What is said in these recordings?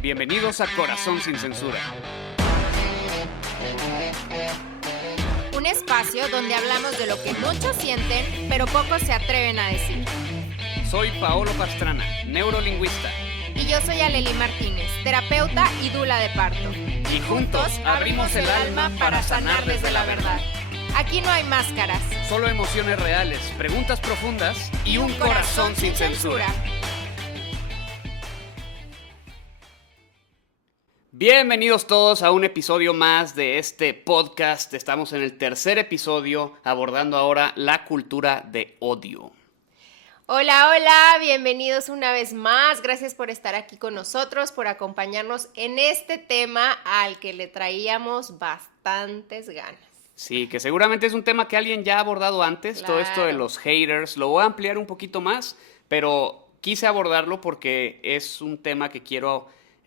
Bienvenidos a Corazón sin Censura. Un espacio donde hablamos de lo que muchos sienten, pero pocos se atreven a decir. Soy Paolo Pastrana, neurolingüista. Y yo soy Aleli Martínez, terapeuta y dula de parto. Y juntos abrimos el alma para sanar desde la verdad. Aquí no hay máscaras. Solo emociones reales, preguntas profundas y un corazón sin censura. Bienvenidos todos a un episodio más de este podcast. Estamos en el tercer episodio abordando ahora la cultura de odio. Hola, hola, bienvenidos una vez más. Gracias por estar aquí con nosotros, por acompañarnos en este tema al que le traíamos bastantes ganas. Sí, que seguramente es un tema que alguien ya ha abordado antes, Claro. Todo esto de los haters. Lo voy a ampliar un poquito más, pero quise abordarlo porque es un tema que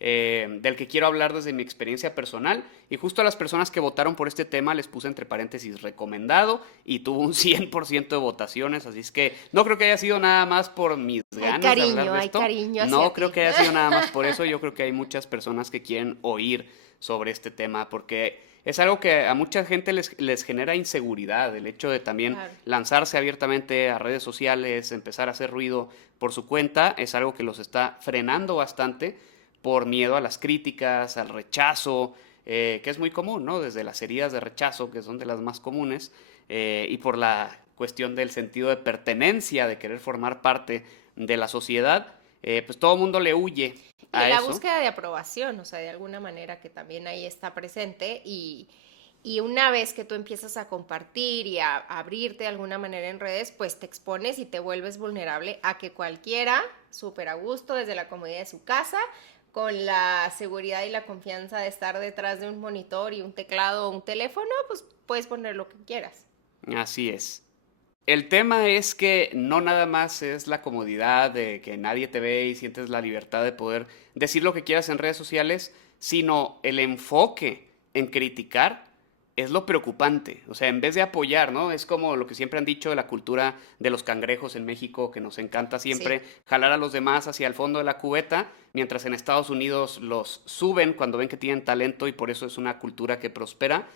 del que quiero hablar desde mi experiencia personal. Y justo a las personas que votaron por este tema les puse entre paréntesis recomendado y tuvo un 100% de votaciones, así es que no creo que haya sido nada más por mis ganas de hablar de esto. Hay cariño hacia No ti. creo que haya sido nada más por eso. Yo creo que hay muchas personas que quieren oír sobre este tema porque es algo que a mucha gente les genera inseguridad, el hecho de también Claro. lanzarse abiertamente a redes sociales, empezar a hacer ruido por su cuenta, es algo que los está frenando bastante por miedo a las críticas, al rechazo, que es muy común, ¿no? Desde las heridas de rechazo, que son de las más comunes, y por la cuestión del sentido de pertenencia, de querer formar parte de la sociedad, pues todo el mundo le huye a Y la eso. búsqueda de aprobación, o sea, de alguna manera que también ahí está presente y una vez que tú empiezas a compartir y a abrirte de alguna manera en redes, pues te expones y te vuelves vulnerable a que cualquiera, súper a gusto, desde la comodidad de su casa, con la seguridad y la confianza de estar detrás de un monitor y un teclado o un teléfono, pues puedes poner lo que quieras. Así es. El tema es que no nada más es la comodidad de que nadie te ve y sientes la libertad de poder decir lo que quieras en redes sociales, sino el enfoque en criticar es lo preocupante. O sea, en vez de apoyar, ¿no? Es como lo que siempre han dicho de la cultura de los cangrejos en México, que nos encanta siempre jalar a los demás hacia el fondo de la cubeta, mientras en Estados Unidos los suben cuando ven que tienen talento y por eso es una cultura que prospera.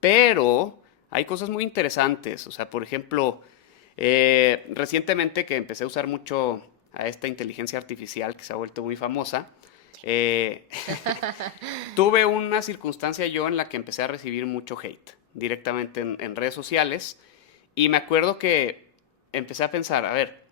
Pero hay cosas muy interesantes. O sea, por ejemplo, recientemente que empecé a usar mucho a esta inteligencia artificial que se ha vuelto muy famosa, tuve una circunstancia yo en la que empecé a recibir mucho hate directamente en redes sociales y me acuerdo que empecé a pensar, a ver,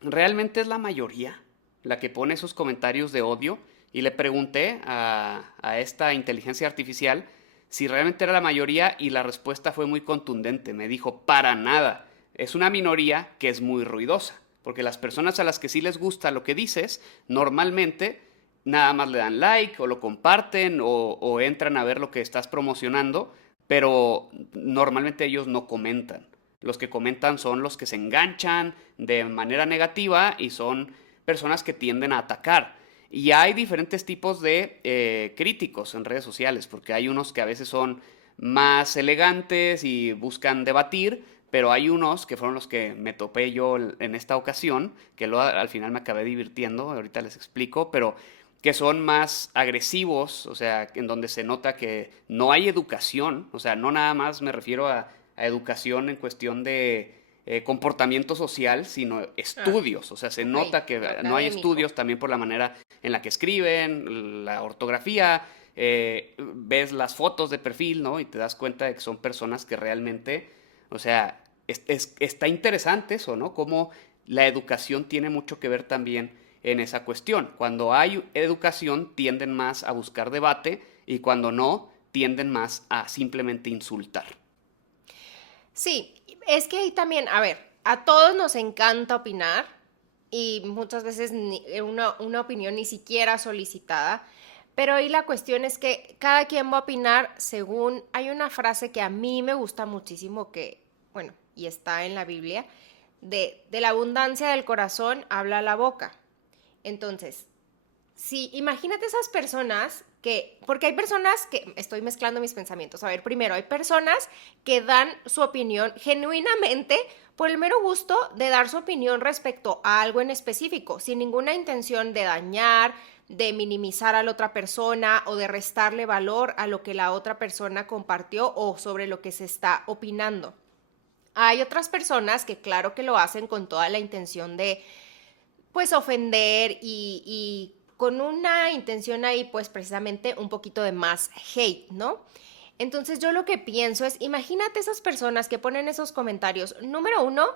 ¿realmente es la mayoría la que pone esos comentarios de odio? Y le pregunté a esta inteligencia artificial si realmente era la mayoría y la respuesta fue muy contundente. Me dijo, para nada, es una minoría que es muy ruidosa, porque las personas a las que sí les gusta lo que dices, normalmente nada más le dan like o lo comparten o entran a ver lo que estás promocionando, pero normalmente ellos no comentan. Los que comentan son los que se enganchan de manera negativa y son personas que tienden a atacar. Y hay diferentes tipos de críticos en redes sociales, porque hay unos que a veces son más elegantes y buscan debatir, pero hay unos que fueron los que me topé yo en esta ocasión, que luego al final me acabé divirtiendo, ahorita les explico, pero que son más agresivos, o sea, en donde se nota que no hay educación, o sea, no nada más me refiero a educación en cuestión de comportamiento social, sino estudios, o sea, se nota que no hay estudios también por la manera en la que escriben, la ortografía, ves las fotos de perfil, ¿no? Y te das cuenta de que son personas que realmente, o sea, está interesante eso, ¿no? Cómo la educación tiene mucho que ver también en esa cuestión. Cuando hay educación tienden más a buscar debate y cuando no, tienden más a simplemente insultar. Sí, es que ahí también, a ver, a todos nos encanta opinar y muchas veces una opinión ni siquiera solicitada, pero ahí la cuestión es que cada quien va a opinar según, hay una frase que a mí me gusta muchísimo que, bueno, y está en la Biblia, de la abundancia del corazón habla la boca. Entonces, Sí, imagínate esas personas porque hay personas que, estoy mezclando mis pensamientos. A ver, primero, hay personas que dan su opinión genuinamente por el mero gusto de dar su opinión respecto a algo en específico, sin ninguna intención de dañar, de minimizar a la otra persona o de restarle valor a lo que la otra persona compartió o sobre lo que se está opinando. Hay otras personas que claro que lo hacen con toda la intención de pues ofender y con una intención ahí pues precisamente un poquito de más hate, ¿no? Entonces yo lo que pienso es, imagínate esas personas que ponen esos comentarios. Número uno,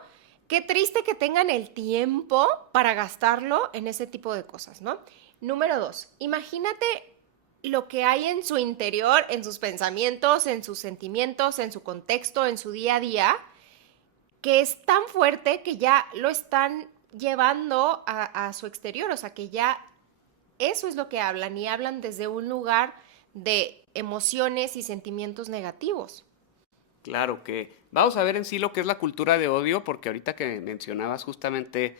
qué triste que tengan el tiempo para gastarlo en ese tipo de cosas, ¿no? Número dos, imagínate lo que hay en su interior, en sus pensamientos, en sus sentimientos, en su contexto, en su día a día, que es tan fuerte que ya lo están llevando a su exterior, o sea, que ya eso es lo que hablan y hablan desde un lugar de emociones y sentimientos negativos. Claro que vamos a ver en sí lo que es la cultura de odio, porque ahorita que mencionabas justamente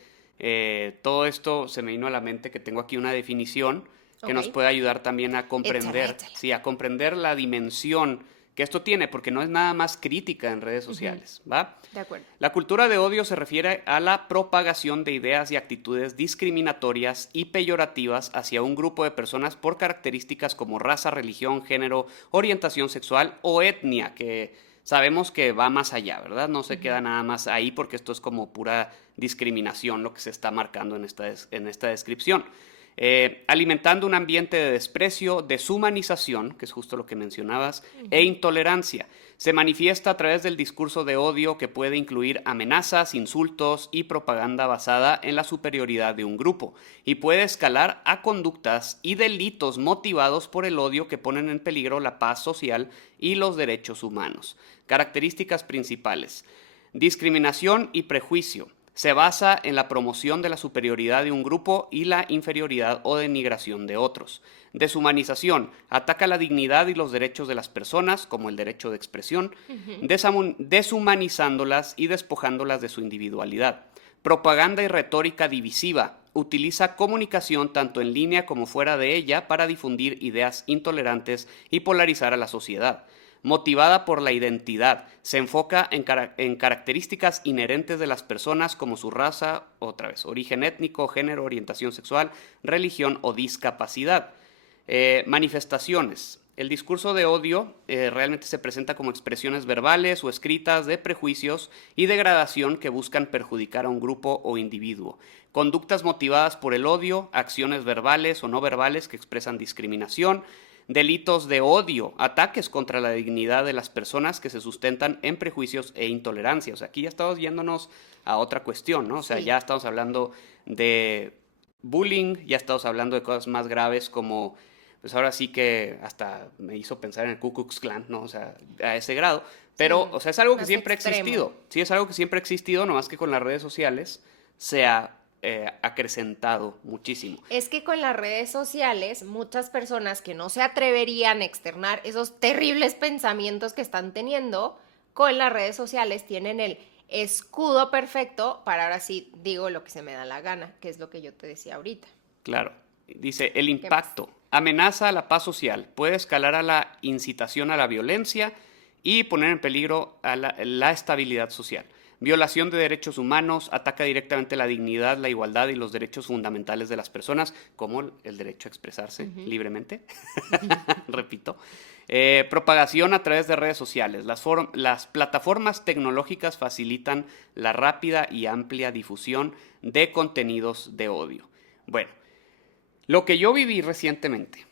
todo esto se me vino a la mente que tengo aquí una definición que Ok, nos puede ayudar también a échala, comprender, échala. sí, a comprender la dimensión que esto tiene, porque no es nada más crítica en redes Ujú, sociales, ¿va? de acuerdo. La cultura de odio se refiere a la propagación de ideas y actitudes discriminatorias y peyorativas hacia un grupo de personas por características como raza, religión, género, orientación sexual o etnia, que sabemos que va más allá, ¿verdad? No se Ujú. queda nada más ahí porque esto es como pura discriminación lo que se está marcando en esta descripción. Alimentando un ambiente de desprecio, deshumanización, que es justo lo que mencionabas, e Ujú. intolerancia. Se manifiesta a través del discurso de odio que puede incluir amenazas, insultos y propaganda basada en la superioridad de un grupo, y puede escalar a conductas y delitos motivados por el odio que ponen en peligro la paz social y los derechos humanos. Características principales: discriminación y prejuicio. Se basa en la promoción de la superioridad de un grupo y la inferioridad o denigración de otros. Deshumanización. Ataca la dignidad y los derechos de las personas, como el derecho de expresión, Ujú. deshumanizándolas y despojándolas de su individualidad. Propaganda y retórica divisiva. Utiliza comunicación tanto en línea como fuera de ella para difundir ideas intolerantes y polarizar a la sociedad. Motivada por la identidad, se enfoca en características inherentes de las personas como su raza, otra vez, origen étnico, género, orientación sexual, religión o discapacidad. Manifestaciones. El discurso de odio realmente se presenta como expresiones verbales o escritas de prejuicios y degradación que buscan perjudicar a un grupo o individuo. Conductas motivadas por el odio, acciones verbales o no verbales que expresan discriminación, delitos de odio, ataques contra la dignidad de las personas que se sustentan en prejuicios e intolerancia. O sea, aquí ya estamos yéndonos a otra cuestión, ¿no? O sea, ya Sí. estamos hablando de bullying, ya estamos hablando de cosas más graves como, pues ahora sí que hasta me hizo pensar en el Ku Klux Klan, ¿no? O sea, a ese grado. Pero, Sí, o sea, es algo que más siempre ha extremo. existido. Sí, es algo que siempre ha existido, nomás que con las redes sociales se ha acrecentado muchísimo. Es que con las redes sociales, muchas personas que no se atreverían a externar esos terribles pensamientos que están teniendo, con las redes sociales tienen el escudo perfecto para ahora sí digo lo que se me da la gana, que es lo que yo te decía ahorita. Claro. Dice, el ¿Qué más? impacto amenaza a la paz social, puede escalar a la incitación a la violencia y poner en peligro a la estabilidad social. Violación de derechos humanos, ataca directamente la dignidad, la igualdad y los derechos fundamentales de las personas, como el derecho a expresarse Ujú. libremente. Repito. Propagación a través de redes sociales. Las plataformas tecnológicas facilitan la rápida y amplia difusión de contenidos de odio. Bueno, lo que yo viví recientemente.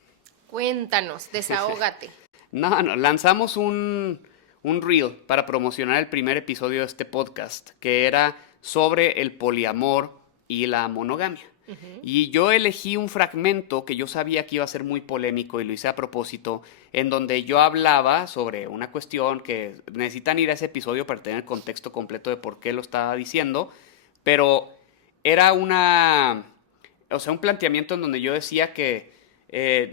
Cuéntanos, desahógate. No, lanzamos un reel para promocionar el primer episodio de este podcast, que era sobre el poliamor y la monogamia. Ujú. Y yo elegí un fragmento que yo sabía que iba a ser muy polémico y lo hice a propósito, en donde yo hablaba sobre una cuestión que necesitan ir a ese episodio para tener el contexto completo de por qué lo estaba diciendo, pero era o sea, un planteamiento en donde yo decía que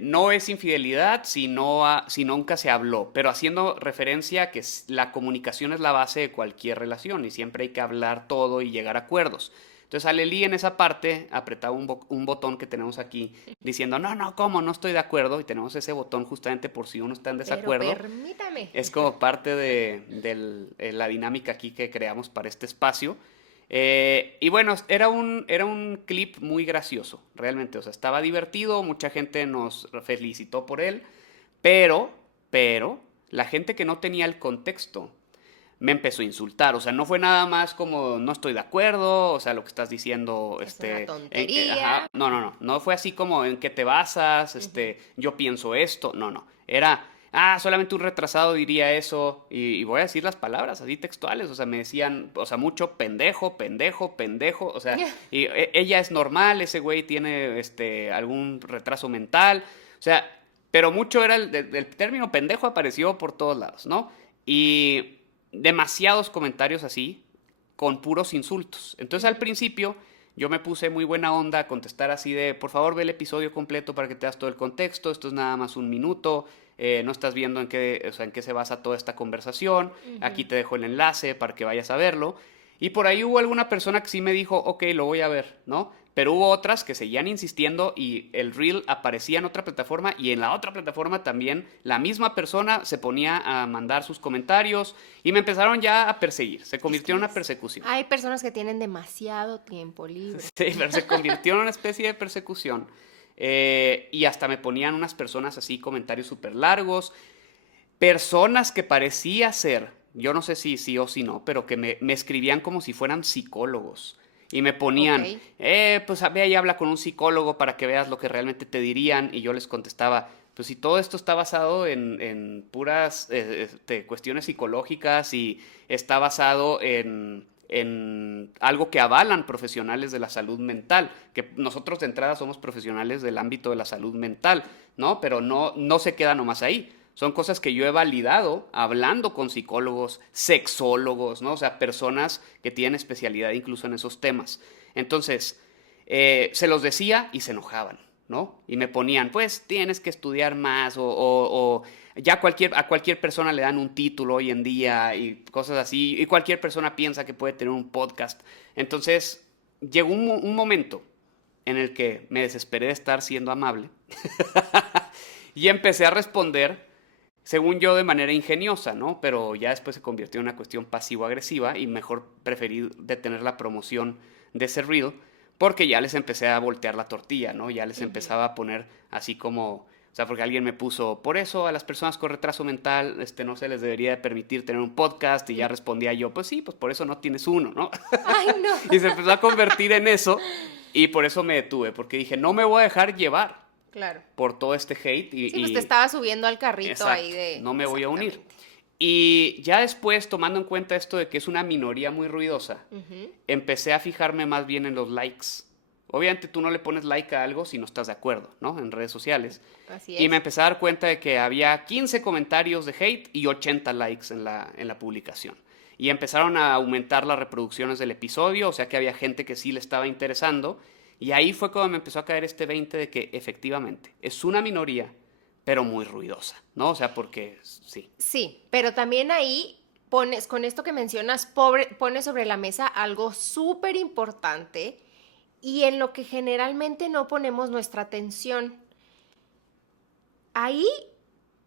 no es infidelidad si nunca se habló, pero haciendo referencia a que la comunicación es la base de cualquier relación y siempre hay que hablar todo y llegar a acuerdos. Entonces Aleli en esa parte apretaba un botón que tenemos aquí diciendo, no, ¿cómo? No estoy de acuerdo. Y tenemos ese botón justamente por si uno está en desacuerdo. Pero permítame. Es como parte de la dinámica aquí que creamos para este espacio. Y bueno, era un clip muy gracioso, realmente. O sea, estaba divertido, mucha gente nos felicitó por él, pero, la gente que no tenía el contexto me empezó a insultar. O sea, no fue nada más como no estoy de acuerdo, o sea, lo que estás diciendo, Es una ajá, tontería. no fue así como en qué te basas, yo pienso esto, no, era, solamente un retrasado diría eso, y voy a decir las palabras así textuales, o sea, me decían, o sea, mucho pendejo, o sea, y ella es normal, ese güey tiene, algún retraso mental, o sea, pero mucho era el término pendejo apareció por todos lados, ¿no? Y demasiados comentarios así, con puros insultos. Entonces al principio yo me puse muy buena onda a contestar así de, por favor ve el episodio completo para que te das todo el contexto, esto es nada más un minuto, no estás viendo en qué se basa toda esta conversación, aquí te dejo el enlace para que vayas a verlo. Y por ahí hubo alguna persona que sí me dijo, ok, lo voy a ver, ¿no? Pero hubo otras que seguían insistiendo y el reel aparecía en otra plataforma y en la otra plataforma también la misma persona se ponía a mandar sus comentarios y me empezaron ya a perseguir. Se convirtió en una persecución. Hay personas que tienen demasiado tiempo libre. Sí, pero se convirtió en una especie de persecución. Y hasta me ponían unas personas así, comentarios súper largos. Personas que parecía ser, yo no sé si sí o si no, pero que me escribían como si fueran psicólogos. Y me ponían, Ok. pues ve y habla con un psicólogo para que veas lo que realmente te dirían. Y yo les contestaba, pues si todo esto está basado en puras cuestiones psicológicas y está basado en algo que avalan profesionales de la salud mental, que nosotros de entrada somos profesionales del ámbito de la salud mental, ¿no? Pero no se queda nomás ahí. Son cosas que yo he validado hablando con psicólogos, sexólogos, ¿no? O sea, personas que tienen especialidad incluso en esos temas. Entonces, se los decía y se enojaban, ¿no? Y me ponían, pues tienes que estudiar más o ya a cualquier persona le dan un título hoy en día y cosas así, y cualquier persona piensa que puede tener un podcast. Entonces, llegó un momento en el que me desesperé de estar siendo amable y empecé a responder según yo, de manera ingeniosa, ¿no? Pero ya después se convirtió en una cuestión pasivo-agresiva y mejor preferí detener la promoción de ese reel porque ya les empecé a voltear la tortilla, ¿no? Ya les empezaba a poner así como, o sea, porque alguien me puso, por eso a las personas con retraso mental, no se les debería de permitir tener un podcast y ya respondía yo, pues sí, pues por eso no tienes uno, ¿no? Ay, no. Y se empezó a convertir en eso y por eso me detuve, porque dije, no me voy a dejar llevar Claro. por todo este hate Sí, pues te estaba subiendo al carrito exacto, ahí de... no me voy a unir. Exactamente. Y ya después, tomando en cuenta esto de que es una minoría muy ruidosa, empecé a fijarme más bien en los likes. Obviamente tú no le pones like a algo si no estás de acuerdo, ¿no? En redes sociales. Así Y es. me empecé a dar cuenta de que había 15 comentarios de hate y 80 likes en la publicación. Y empezaron a aumentar las reproducciones del episodio, o sea que había gente que sí le estaba interesando. Y ahí fue cuando me empezó a caer este 20 de que efectivamente es una minoría, pero muy ruidosa, ¿no? O sea, porque sí. Sí, pero también ahí pones, con esto que mencionas, pones sobre la mesa algo súper importante y en lo que generalmente no ponemos nuestra atención. Ahí,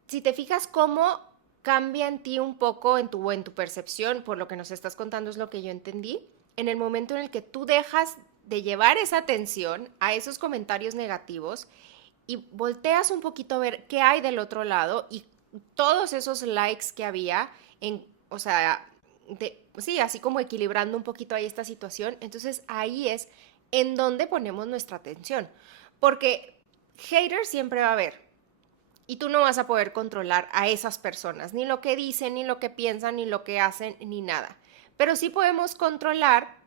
si te fijas cómo cambia en ti un poco en tu percepción, por lo que nos estás contando es lo que yo entendí, en el momento en el que tú dejas de llevar esa atención a esos comentarios negativos y volteas un poquito a ver qué hay del otro lado y todos esos likes que había, o sea, sí, así como equilibrando un poquito ahí esta situación, entonces ahí es en donde ponemos nuestra atención, porque haters siempre va a haber y tú no vas a poder controlar a esas personas, ni lo que dicen, ni lo que piensan, ni lo que hacen, ni nada, pero sí podemos controlar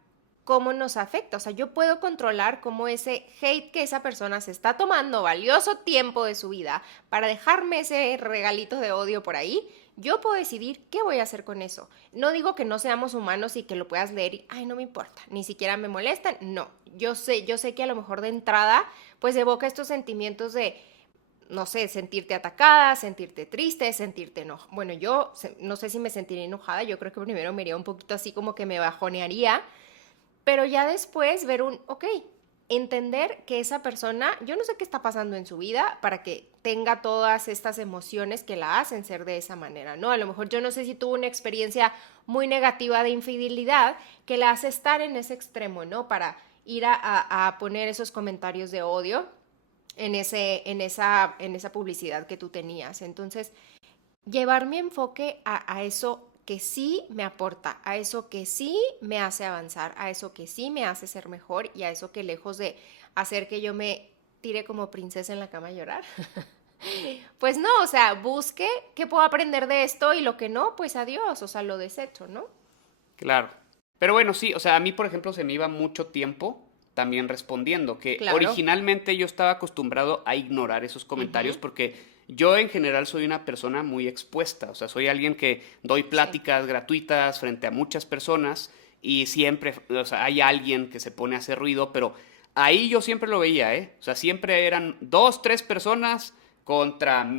cómo nos afecta. O sea, yo puedo controlar cómo ese hate que esa persona se está tomando valioso tiempo de su vida para dejarme ese regalito de odio por ahí, yo puedo decidir qué voy a hacer con eso. No digo que no seamos humanos y que lo puedas leer y, ay, no me importa, ni siquiera me molestan. No, yo sé que a lo mejor de entrada, pues evoca estos sentimientos de, no sé, sentirte atacada, sentirte triste, sentirte enojada. Bueno, no sé si me sentiría enojada, yo creo que primero me iría un poquito así como que me bajonearía, pero ya después ver entender que esa persona, yo no sé qué está pasando en su vida para que tenga todas estas emociones que la hacen ser de esa manera, ¿no? A lo mejor yo no sé si tuvo una experiencia muy negativa de infidelidad que la hace estar en ese extremo, ¿no? Para ir a poner esos comentarios de odio en esa publicidad que tú tenías. Entonces, llevar mi enfoque a eso que sí me aporta, a eso que sí me hace avanzar, a eso que sí me hace ser mejor y a eso que lejos de hacer que yo me tire como princesa en la cama a llorar, pues no, o sea, busque qué puedo aprender de esto y lo que no, pues adiós, o sea, lo desecho, ¿no? Claro. Pero bueno, sí, o sea, a mí, por ejemplo, se me iba mucho tiempo también respondiendo, que Claro. originalmente yo estaba acostumbrado a ignorar esos comentarios Ujú. porque yo en general soy una persona muy expuesta, o sea, soy alguien que doy Sí. pláticas gratuitas frente a muchas personas y siempre, o sea, hay alguien que se pone a hacer ruido, pero ahí yo siempre lo veía, ¿eh? O sea, siempre eran dos, tres personas contra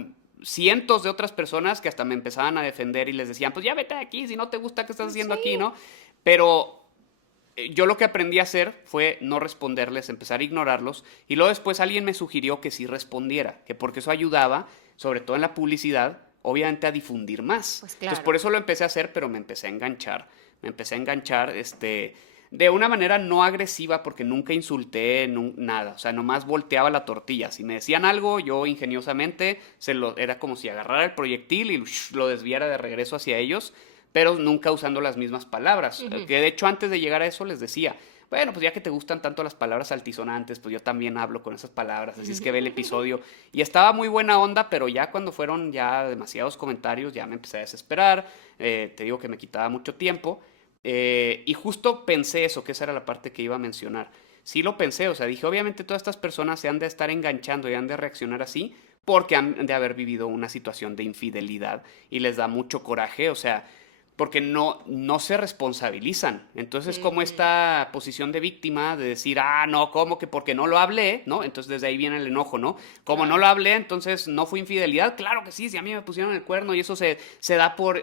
cientos de otras personas que hasta me empezaban a defender y les decían, pues ya vete de aquí, si no te gusta, ¿qué estás haciendo Sí. aquí, no? Pero yo lo que aprendí a hacer fue no responderles, empezar a ignorarlos, y luego después alguien me sugirió que sí respondiera, que porque eso ayudaba, sobre todo en la publicidad, obviamente a difundir más. Pues Entonces claro. por eso lo empecé a hacer, pero me empecé a enganchar, de una manera no agresiva, porque nunca insulté, nada, o sea, nomás volteaba la tortilla. Si me decían algo, yo ingeniosamente, era como si agarrara el proyectil y lo desviara de regreso hacia ellos, pero nunca usando las mismas palabras. Ujú. Que de hecho antes de llegar a eso les decía, bueno, pues ya que te gustan tanto las palabras altisonantes, pues yo también hablo con esas palabras, así es que ve el episodio. Y estaba muy buena onda, pero ya cuando fueron ya demasiados comentarios, ya me empecé a desesperar, te digo que me quitaba mucho tiempo, y justo pensé eso, que esa era la parte que iba a mencionar. Sí lo pensé, o sea, dije, obviamente todas estas personas se han de estar enganchando y han de reaccionar así porque han de haber vivido una situación de infidelidad y les da mucho coraje, o sea, porque no se responsabilizan. Entonces, como Ujú. esta posición de víctima de decir, ah, no, ¿cómo que porque no lo hablé? ¿No? Entonces, desde ahí viene el enojo, ¿no? Como no Claro. lo hablé, entonces no fue infidelidad. Claro que sí, si a mí me pusieron el cuerno y eso se da por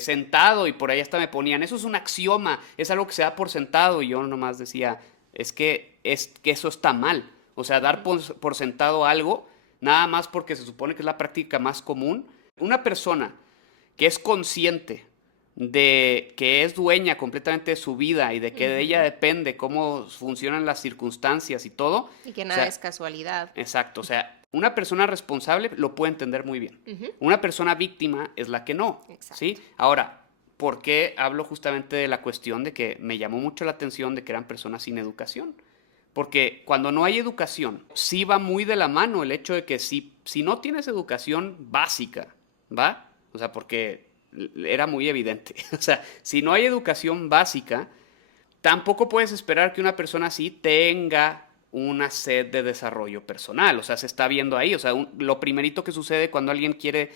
sentado y por ahí hasta me ponían, eso es un axioma, es algo que se da por sentado. Y yo nomás decía, es que eso está mal. O sea, dar por sentado algo, nada más porque se supone que es la práctica más común. Una persona que es consciente de que es dueña completamente de su vida y de que de ella Ujú. depende cómo funcionan las circunstancias y todo. Y que O nada sea, es casualidad. exacto, o sea, una persona responsable lo puede entender muy bien. Ujú. Una persona víctima es la que no, Exacto. ¿sí? Ahora, ¿por qué hablo justamente de la cuestión de que me llamó mucho la atención de que eran personas sin educación? Porque cuando no hay educación, sí va muy de la mano el hecho de que si no tienes educación básica, ¿va? O sea, porque era muy evidente. O sea, si no hay educación básica, tampoco puedes esperar que una persona así tenga una sed de desarrollo personal. O sea, se está viendo ahí. O sea, lo primerito que sucede cuando alguien quiere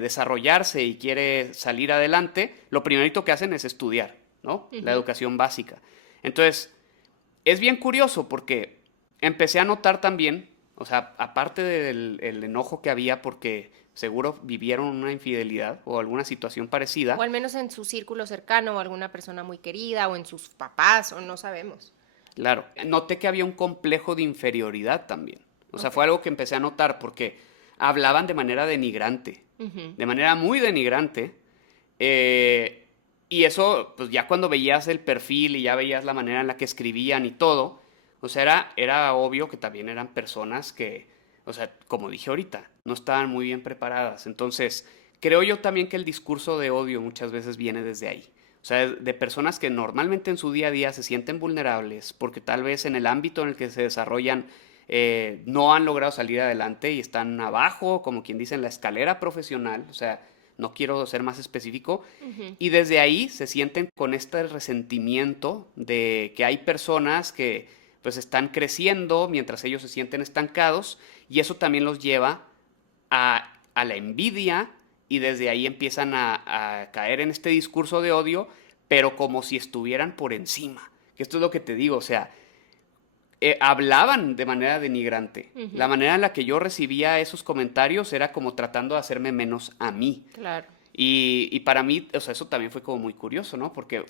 desarrollarse y quiere salir adelante, lo primerito que hacen es estudiar, ¿no? La Ujú. educación básica. Entonces, es bien curioso porque empecé a notar también, o sea, aparte del el enojo que había porque seguro vivieron una infidelidad o alguna situación O parecida, al menos en su círculo cercano, o alguna persona muy querida, o en sus papás, o no sabemos. claro, noté que había un complejo de inferioridad también. O sea, Ok. fue algo que empecé a notar porque hablaban de manera denigrante, Ujú. de manera muy denigrante. eh, y eso, pues ya cuando veías el perfil y ya veías la manera en la que escribían y todo, o sea, era obvio que también eran personas que, o sea, como dije ahorita, no estaban muy bien preparadas. Entonces, creo yo también que el discurso de odio muchas veces viene desde ahí. O sea, de personas que normalmente en su día a día se sienten vulnerables porque tal vez en el ámbito en el que se desarrollan no han logrado salir adelante y están abajo, como quien dice, en la escalera profesional. O sea, no quiero ser más específico. Ujú. Y desde ahí se sienten con este resentimiento de que hay personas que pues están creciendo mientras ellos se sienten estancados y eso también los lleva a la envidia y desde ahí empiezan a caer en este discurso de odio, pero como si estuvieran por encima. Que esto es lo que te digo, o sea, hablaban de manera denigrante. La Ujú. manera en la que yo recibía esos comentarios era como tratando de hacerme menos a mí. Claro. Y para mí, o sea, eso también fue como muy curioso, ¿no? Porque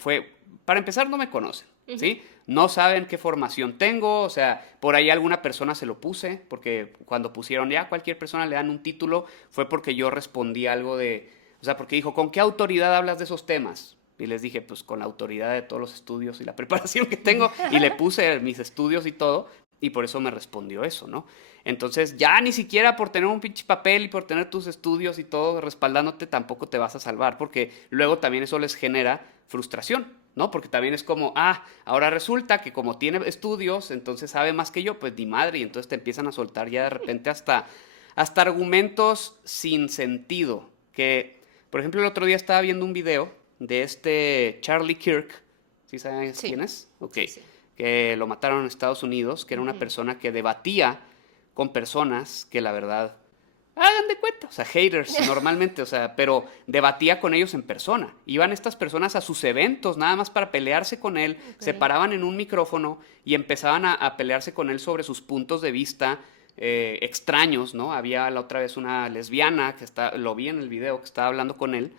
para empezar, no me conocen. ¿sí? No saben qué formación tengo, o sea, por ahí alguna persona se lo puse, porque cuando pusieron ya cualquier persona le dan un título, fue porque yo respondí algo de, o sea, porque dijo, ¿con qué autoridad hablas de esos temas? Y les dije, pues con la autoridad de todos los estudios y la preparación que tengo, y le puse mis estudios y todo, y por eso me respondió eso, ¿no? Entonces, ya ni siquiera por tener un pinche papel y por tener tus estudios y todo respaldándote, tampoco te vas a salvar, porque luego también eso les genera frustración, ¿no? Porque también es como, ahora resulta que como tiene estudios, entonces sabe más que yo, pues ni madre, y entonces te empiezan a soltar ya de repente hasta argumentos sin sentido. Que, por ejemplo, el otro día estaba viendo un video de este Charlie Kirk, ¿sí sabes quién es? Ok, Sí. que lo mataron en Estados Unidos, que era una persona que debatía con personas que la verdad, hagan de cuenta, o sea, haters normalmente, o sea, pero debatía con ellos en persona. Iban estas personas a sus eventos nada más para pelearse con él, se paraban en un micrófono y empezaban a pelearse con él sobre sus puntos de vista extraños, ¿no? Había la otra vez una lesbiana lo vi en el video, que estaba hablando con él,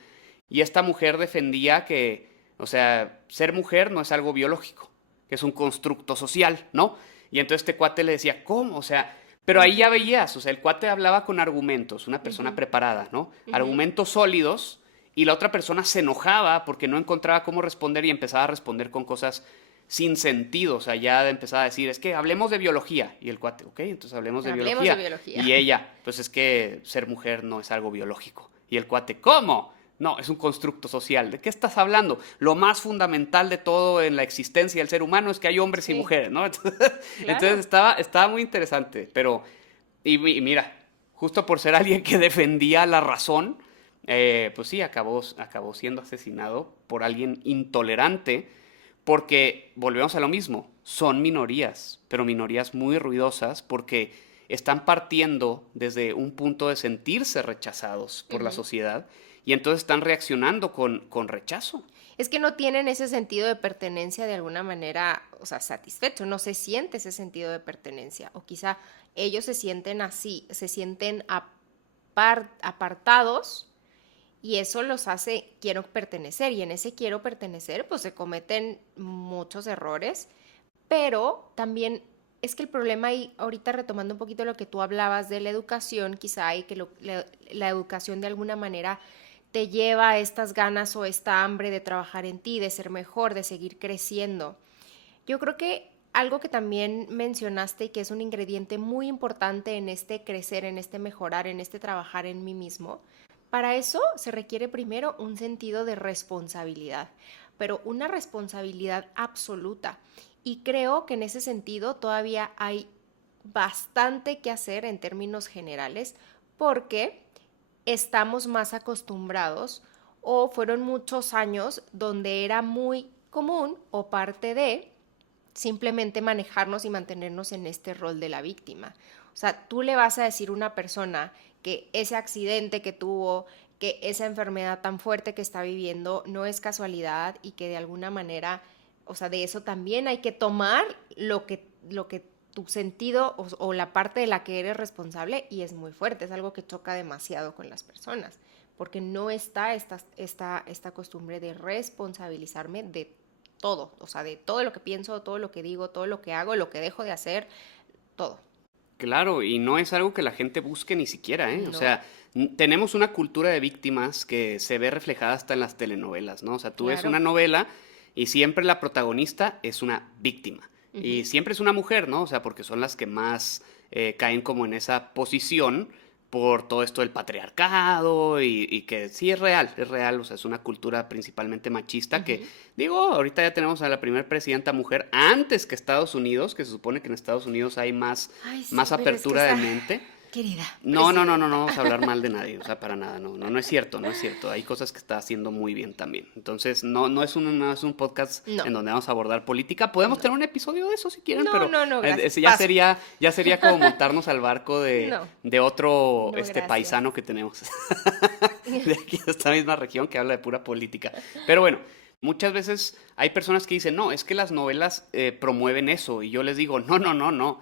y esta mujer defendía que, o sea, ser mujer no es algo biológico, que es un constructo social, ¿no? Y entonces este cuate le decía, ¿cómo? O sea, pero ahí ya veías, o sea, el cuate hablaba con argumentos, una persona preparada, ¿no? Argumentos sólidos, y la otra persona se enojaba porque no encontraba cómo responder y empezaba a responder con cosas sin sentido, o sea, ya empezaba a decir, es que hablemos de biología, y el cuate, ok, entonces hablemos de biología. Y ella, pues es que ser mujer no es algo biológico. Y el cuate, ¿cómo? No, es un constructo social. ¿De qué estás hablando? Lo más fundamental de todo en la existencia del ser humano es que hay hombres y mujeres, ¿no? Entonces estaba muy interesante, pero, y mira, justo por ser alguien que defendía la razón, pues sí, acabó siendo asesinado por alguien intolerante, porque volvemos a lo mismo, son minorías, pero minorías muy ruidosas, porque están partiendo desde un punto de sentirse rechazados por la sociedad, y entonces están reaccionando con rechazo. Es que no tienen ese sentido de pertenencia de alguna manera, o sea, satisfecho, no se siente ese sentido de pertenencia, o quizá ellos se sienten así, se sienten apartados, y eso los hace quiero pertenecer, y en ese quiero pertenecer pues se cometen muchos errores, pero también es que el problema ahí, ahorita retomando un poquito lo que tú hablabas de la educación, quizá hay que la educación de alguna manera te lleva a estas ganas o esta hambre de trabajar en ti, de ser mejor, de seguir creciendo. Yo creo que algo que también mencionaste y que es un ingrediente muy importante en este crecer, en este mejorar, en este trabajar en mí mismo, para eso se requiere primero un sentido de responsabilidad, pero una responsabilidad absoluta. Y creo que en ese sentido todavía hay bastante que hacer en términos generales porque estamos más acostumbrados o fueron muchos años donde era muy común o parte de simplemente manejarnos y mantenernos en este rol de la víctima. O sea, tú le vas a decir a una persona que ese accidente que tuvo, que esa enfermedad tan fuerte que está viviendo no es casualidad y que de alguna manera, o sea, de eso también hay que tomar lo que tu sentido o la parte de la que eres responsable, y es muy fuerte, es algo que choca demasiado con las personas, porque no está esta costumbre de responsabilizarme de todo, o sea, de todo lo que pienso, todo lo que digo, todo lo que hago, lo que dejo de hacer, todo. Claro, y no es algo que la gente busque ni siquiera, ¿eh? O No, sea, tenemos una cultura de víctimas que se ve reflejada hasta en las telenovelas, ¿no? O sea, tú ves claro. una novela y siempre la protagonista es una víctima. Y siempre es una mujer, ¿no? O sea, porque son las que más caen como en esa posición por todo esto del patriarcado y que sí es real, o sea, es una cultura principalmente machista que, digo, ahorita ya tenemos a la primera presidenta mujer antes que Estados Unidos, que se supone que en Estados Unidos hay más, Ay, sí, más pero es que apertura de esa mente. querida No presidenta. vamos a hablar mal de nadie, o sea, para nada, no es cierto, no es cierto. Hay cosas que está haciendo muy bien también. Entonces, no es un podcast No, en donde vamos a abordar política. Podemos tener un episodio de eso si quieren, pero no, gracias. ese Paso. ya sería como montarnos al barco No, de otro no, gracias. paisano que tenemos de aquí de esta misma región que habla de pura política. Pero bueno, muchas veces hay personas que dicen, no, es que las novelas promueven eso. Y yo les digo, no.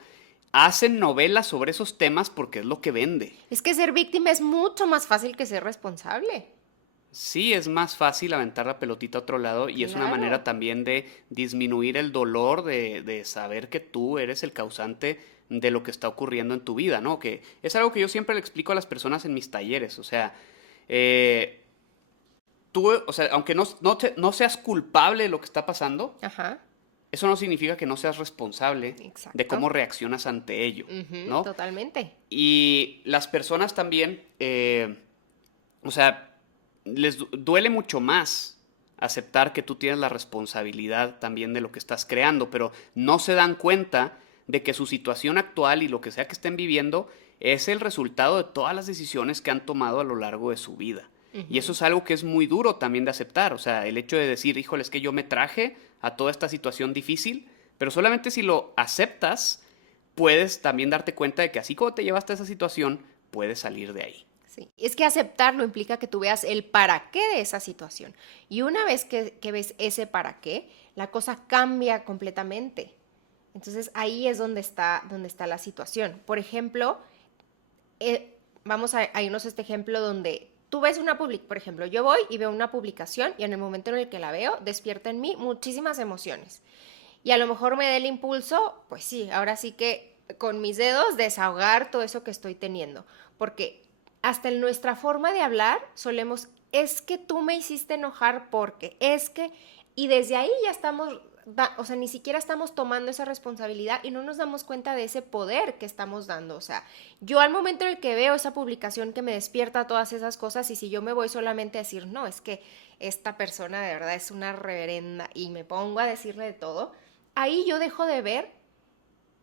Hacen novelas sobre esos temas porque es lo que vende. Es que ser víctima es mucho más fácil que ser responsable. Sí, es más fácil aventar la pelotita a otro lado y es una Claro. manera también de disminuir el dolor de saber que tú eres el causante de lo que está ocurriendo en tu vida, ¿no? Que es algo que yo siempre le explico a las personas en mis talleres, o sea, eh, tú, o sea, aunque no seas culpable de lo que está pasando, Ajá, eso no significa que no seas responsable de exacto. cómo reaccionas ante ello, Ujú, ¿no? totalmente. Y las personas también, o sea, duele mucho más aceptar que tú tienes la responsabilidad también de lo que estás creando, pero no se dan cuenta de que su situación actual y lo que sea que estén viviendo es el resultado de todas las decisiones que han tomado a lo largo de su vida. Y eso Ujú. es algo que es muy duro también de aceptar, o sea, el hecho de decir, híjole, es que yo me traje a toda esta situación difícil, pero solamente si lo aceptas, puedes también darte cuenta de que así como te llevaste a esa situación, puedes salir de ahí. Sí, es que aceptarlo implica que tú veas el para qué de esa situación. Y una vez que ves ese para qué, la cosa cambia completamente. Entonces ahí es donde está la situación. Por ejemplo, vamos a irnos a este ejemplo donde tú ves una publicación, por ejemplo, yo voy y veo una publicación y en el momento en el que la veo despierta en mí muchísimas emociones. Y a lo mejor me dé el impulso, pues sí, ahora sí que con mis dedos desahogar todo eso que estoy teniendo. Porque hasta en nuestra forma de hablar solemos, es que tú me hiciste enojar porque, es que, y desde ahí ya estamos, o sea, ni siquiera estamos tomando esa responsabilidad y no nos damos cuenta de ese poder que estamos dando. O sea, yo al momento en el que veo esa publicación que me despierta todas esas cosas y si yo me voy solamente a decir, no, es que esta persona de verdad es una reverenda y me pongo a decirle de todo, ahí yo dejo de ver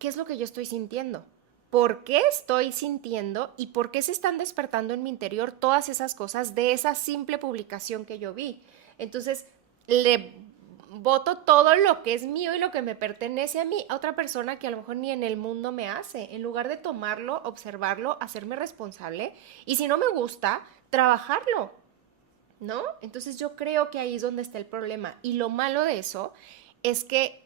qué es lo que yo estoy sintiendo. ¿Por qué estoy sintiendo y por qué se están despertando en mi interior todas esas cosas de esa simple publicación que yo vi? Entonces, le voto todo lo que es mío y lo que me pertenece a mí a otra persona que a lo mejor ni en el mundo me hace, en lugar de tomarlo, observarlo, hacerme responsable y si no me gusta, trabajarlo, ¿no? Entonces yo creo que ahí es donde está el problema y lo malo de eso es que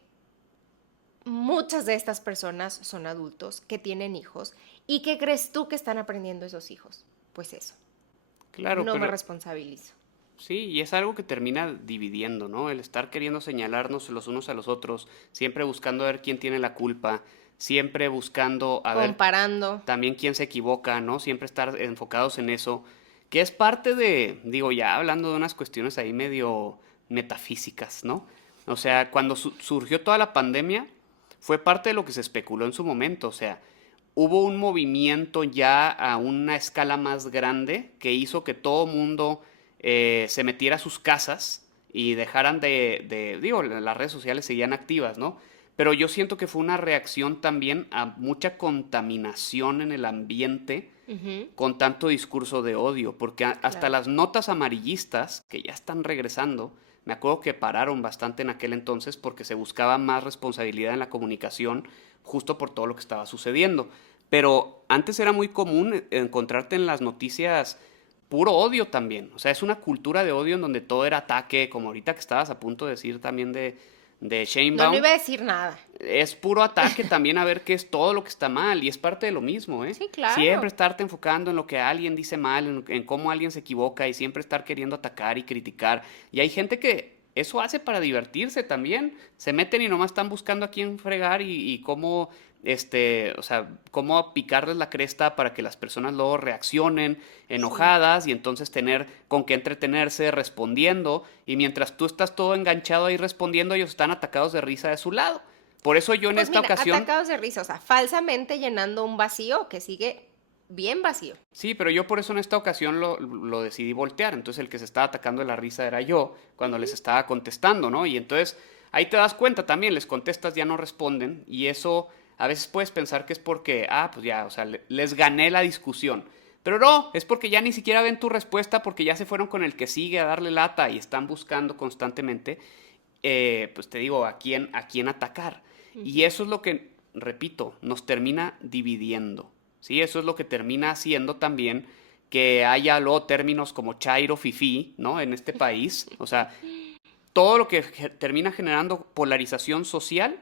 muchas de estas personas son adultos que tienen hijos. ¿Y qué crees tú que están aprendiendo esos hijos? Pues eso, Claro, no me pero responsabilizo. sí, y es algo que termina dividiendo, ¿no? El estar queriendo señalarnos los unos a los otros, siempre buscando a ver quién tiene la culpa, siempre buscando a ver Comparando. también quién se equivoca, ¿no? Siempre estar enfocados en eso, que es parte de, digo, ya hablando de unas cuestiones ahí medio metafísicas, ¿no? O sea, cuando surgió toda la pandemia, fue parte de lo que se especuló en su momento, o sea, hubo un movimiento ya a una escala más grande que hizo que todo mundo se metiera a sus casas y dejaran digo, las redes sociales seguían activas, ¿no? Pero yo siento que fue una reacción también a mucha contaminación en el ambiente Ujú, con tanto discurso de odio, porque hasta claro. las notas amarillistas, que ya están regresando, me acuerdo que pararon bastante en aquel entonces porque se buscaba más responsabilidad en la comunicación justo por todo lo que estaba sucediendo. Pero antes era muy común encontrarte en las noticias puro odio también. O sea, es una cultura de odio en donde todo era ataque, como ahorita que estabas a punto de decir también de No, no Sheinbaum. iba a decir nada. Es puro ataque también a ver qué es todo lo que está mal y es parte de lo mismo, ¿eh? Sí, Siempre claro. estarte enfocando en lo que alguien dice mal, en cómo alguien se equivoca y siempre estar queriendo atacar y criticar. Y hay gente que eso hace para divertirse también. Se meten y nomás están buscando a quién fregar y cómo, o sea, cómo picarles la cresta para que las personas luego reaccionen Sí. enojadas y entonces tener con qué entretenerse respondiendo. Y mientras tú estás todo enganchado ahí respondiendo, ellos están atacados de risa de su lado. Por eso yo en Pues esta mira, ocasión, atacados de risa, o sea, falsamente llenando un vacío que sigue bien vacío. sí, pero yo por eso en esta ocasión lo decidí voltear. Entonces el que se estaba atacando de la risa era yo cuando les estaba contestando, ¿no? Y entonces ahí te das cuenta también, les contestas, ya no responden y eso a veces puedes pensar que es porque, pues ya, o sea, les gané la discusión. Pero no, es porque ya ni siquiera ven tu respuesta porque ya se fueron con el que sigue a darle lata y están buscando constantemente, pues te digo, a quién atacar. Y Ujú. eso es lo que, repito, nos termina dividiendo. ¿Sí? Eso es lo que termina haciendo también que haya luego términos como chairo, fifí, ¿no? En este país. O sea, todo lo que termina generando polarización social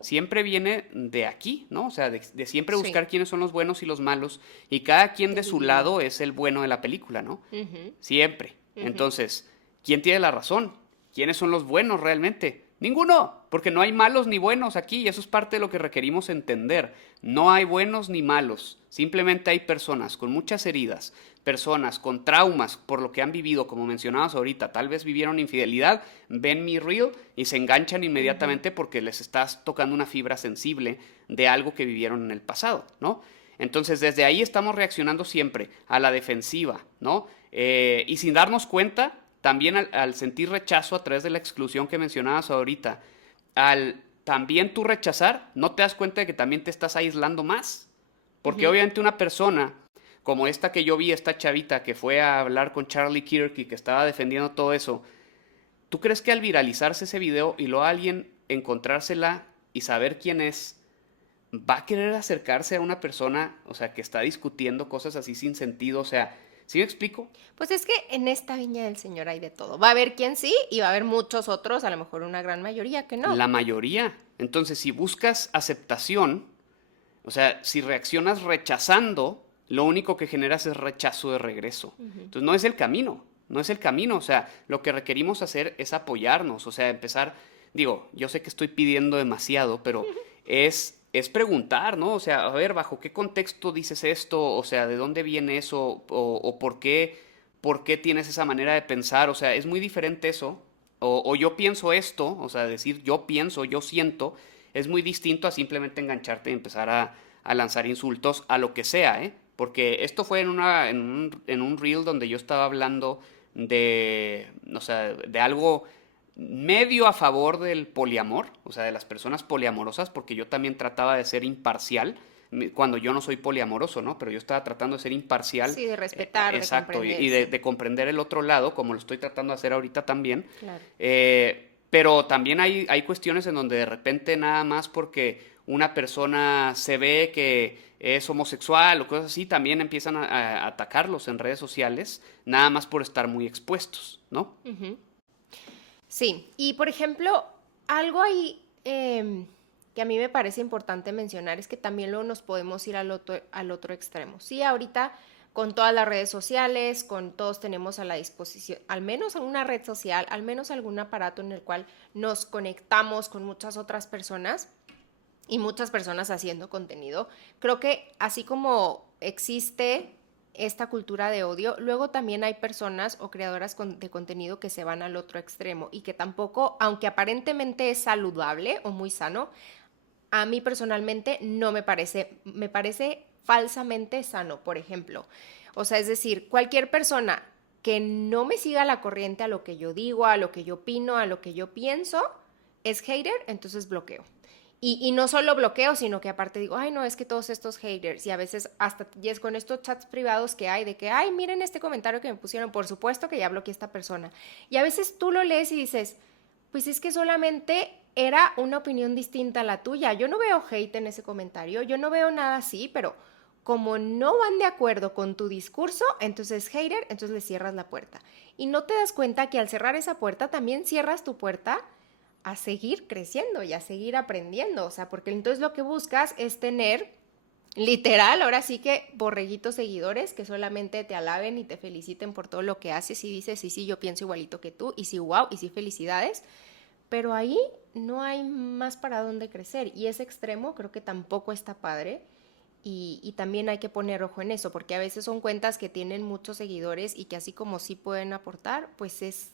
siempre viene de aquí, ¿no? O sea, de siempre Sí, buscar quiénes son los buenos y los malos y cada quien de de su dividir. lado es el bueno de la película, ¿no? Ujú. Siempre. Entonces, ¿quién tiene la razón? ¿Quiénes son los buenos realmente? Ninguno, porque no hay malos ni buenos aquí y eso es parte de lo que requerimos entender. No hay buenos ni malos, simplemente hay personas con muchas heridas, personas con traumas por lo que han vivido, como mencionabas ahorita, tal vez vivieron infidelidad, ven mi reel y se enganchan inmediatamente porque les estás tocando una fibra sensible de algo que vivieron en el pasado, ¿no? Entonces, desde ahí estamos reaccionando siempre a la defensiva, ¿no? Y sin darnos cuenta, también al sentir rechazo a través de la exclusión que mencionabas ahorita, al también tú rechazar, no te das cuenta de que también te estás aislando más. Porque obviamente una persona como esta que yo vi, esta chavita que fue a hablar con Charlie Kirk y que estaba defendiendo todo eso, ¿tú crees que al viralizarse ese video y luego alguien encontrársela y saber quién es, va a querer acercarse a una persona, o sea, que está discutiendo cosas así sin sentido? O sea, ¿sí me explico? Pues es que en esta viña del Señor hay de todo. Va a haber quien sí y va a haber muchos otros, a lo mejor una gran mayoría que no. La mayoría. Entonces, si buscas aceptación, o sea, si reaccionas rechazando, lo único que generas es rechazo de regreso. Entonces, no es el camino, no es el camino. O sea, lo que requerimos hacer es apoyarnos, o sea, empezar, digo, yo sé que estoy pidiendo demasiado, pero es preguntar, ¿no? O sea, a ver, ¿bajo qué contexto dices esto? O sea, ¿de dónde viene eso? O por qué tienes esa manera de pensar? O sea, es muy diferente eso. O yo pienso esto, o sea, decir yo pienso, yo siento, es muy distinto a simplemente engancharte y empezar a lanzar insultos a lo que sea, ¿eh? Porque esto fue en un reel donde yo estaba hablando de, o sea, de algo medio a favor del poliamor, o sea, de las personas poliamorosas, porque yo también trataba de ser imparcial, cuando yo no soy poliamoroso, ¿no? Pero yo estaba tratando de ser imparcial. Sí, de respetar, exacto, de comprender. Y de comprender el otro lado, como lo estoy tratando de hacer ahorita también. Claro. Pero también hay cuestiones en donde de repente nada más porque una persona se ve que es homosexual o cosas así, también empiezan a atacarlos en redes sociales, nada más por estar muy expuestos, ¿no? Sí, y por ejemplo, algo ahí que a mí me parece importante mencionar es que también luego nos podemos ir al otro extremo. Sí, ahorita con todas las redes sociales, con todos tenemos a la disposición, al menos una red social, al menos algún aparato en el cual nos conectamos con muchas otras personas y muchas personas haciendo contenido. Creo que así como existe esta cultura de odio, luego también hay personas o creadoras de contenido que se van al otro extremo y que tampoco, aunque aparentemente es saludable o muy sano, a mí personalmente no me parece falsamente sano, por ejemplo. O sea, es decir, cualquier persona que no me siga la corriente a lo que yo digo, a lo que yo opino, a lo que yo pienso, es hater, entonces bloqueo. Y no solo bloqueo, sino que aparte digo, ay, no, es que todos estos haters, y a veces hasta y es con estos chats privados que hay, de que, ay, miren este comentario que me pusieron, por supuesto que ya bloqueé a esta persona. Y a veces tú lo lees y dices, pues es que solamente era una opinión distinta a la tuya. Yo no veo hate en ese comentario, yo no veo nada así, pero como no van de acuerdo con tu discurso, entonces hater, entonces le cierras la puerta. Y no te das cuenta que al cerrar esa puerta también cierras tu puerta a seguir creciendo y a seguir aprendiendo, o sea, porque entonces lo que buscas es tener, literal, ahora sí que borreguitos seguidores que solamente te alaben y te feliciten por todo lo que haces y dices, sí, sí, yo pienso igualito que tú, y sí, wow, y sí, felicidades, pero ahí no hay más para dónde crecer, y ese extremo creo que tampoco está padre, y también hay que poner ojo en eso, porque a veces son cuentas que tienen muchos seguidores y que así como sí pueden aportar, pues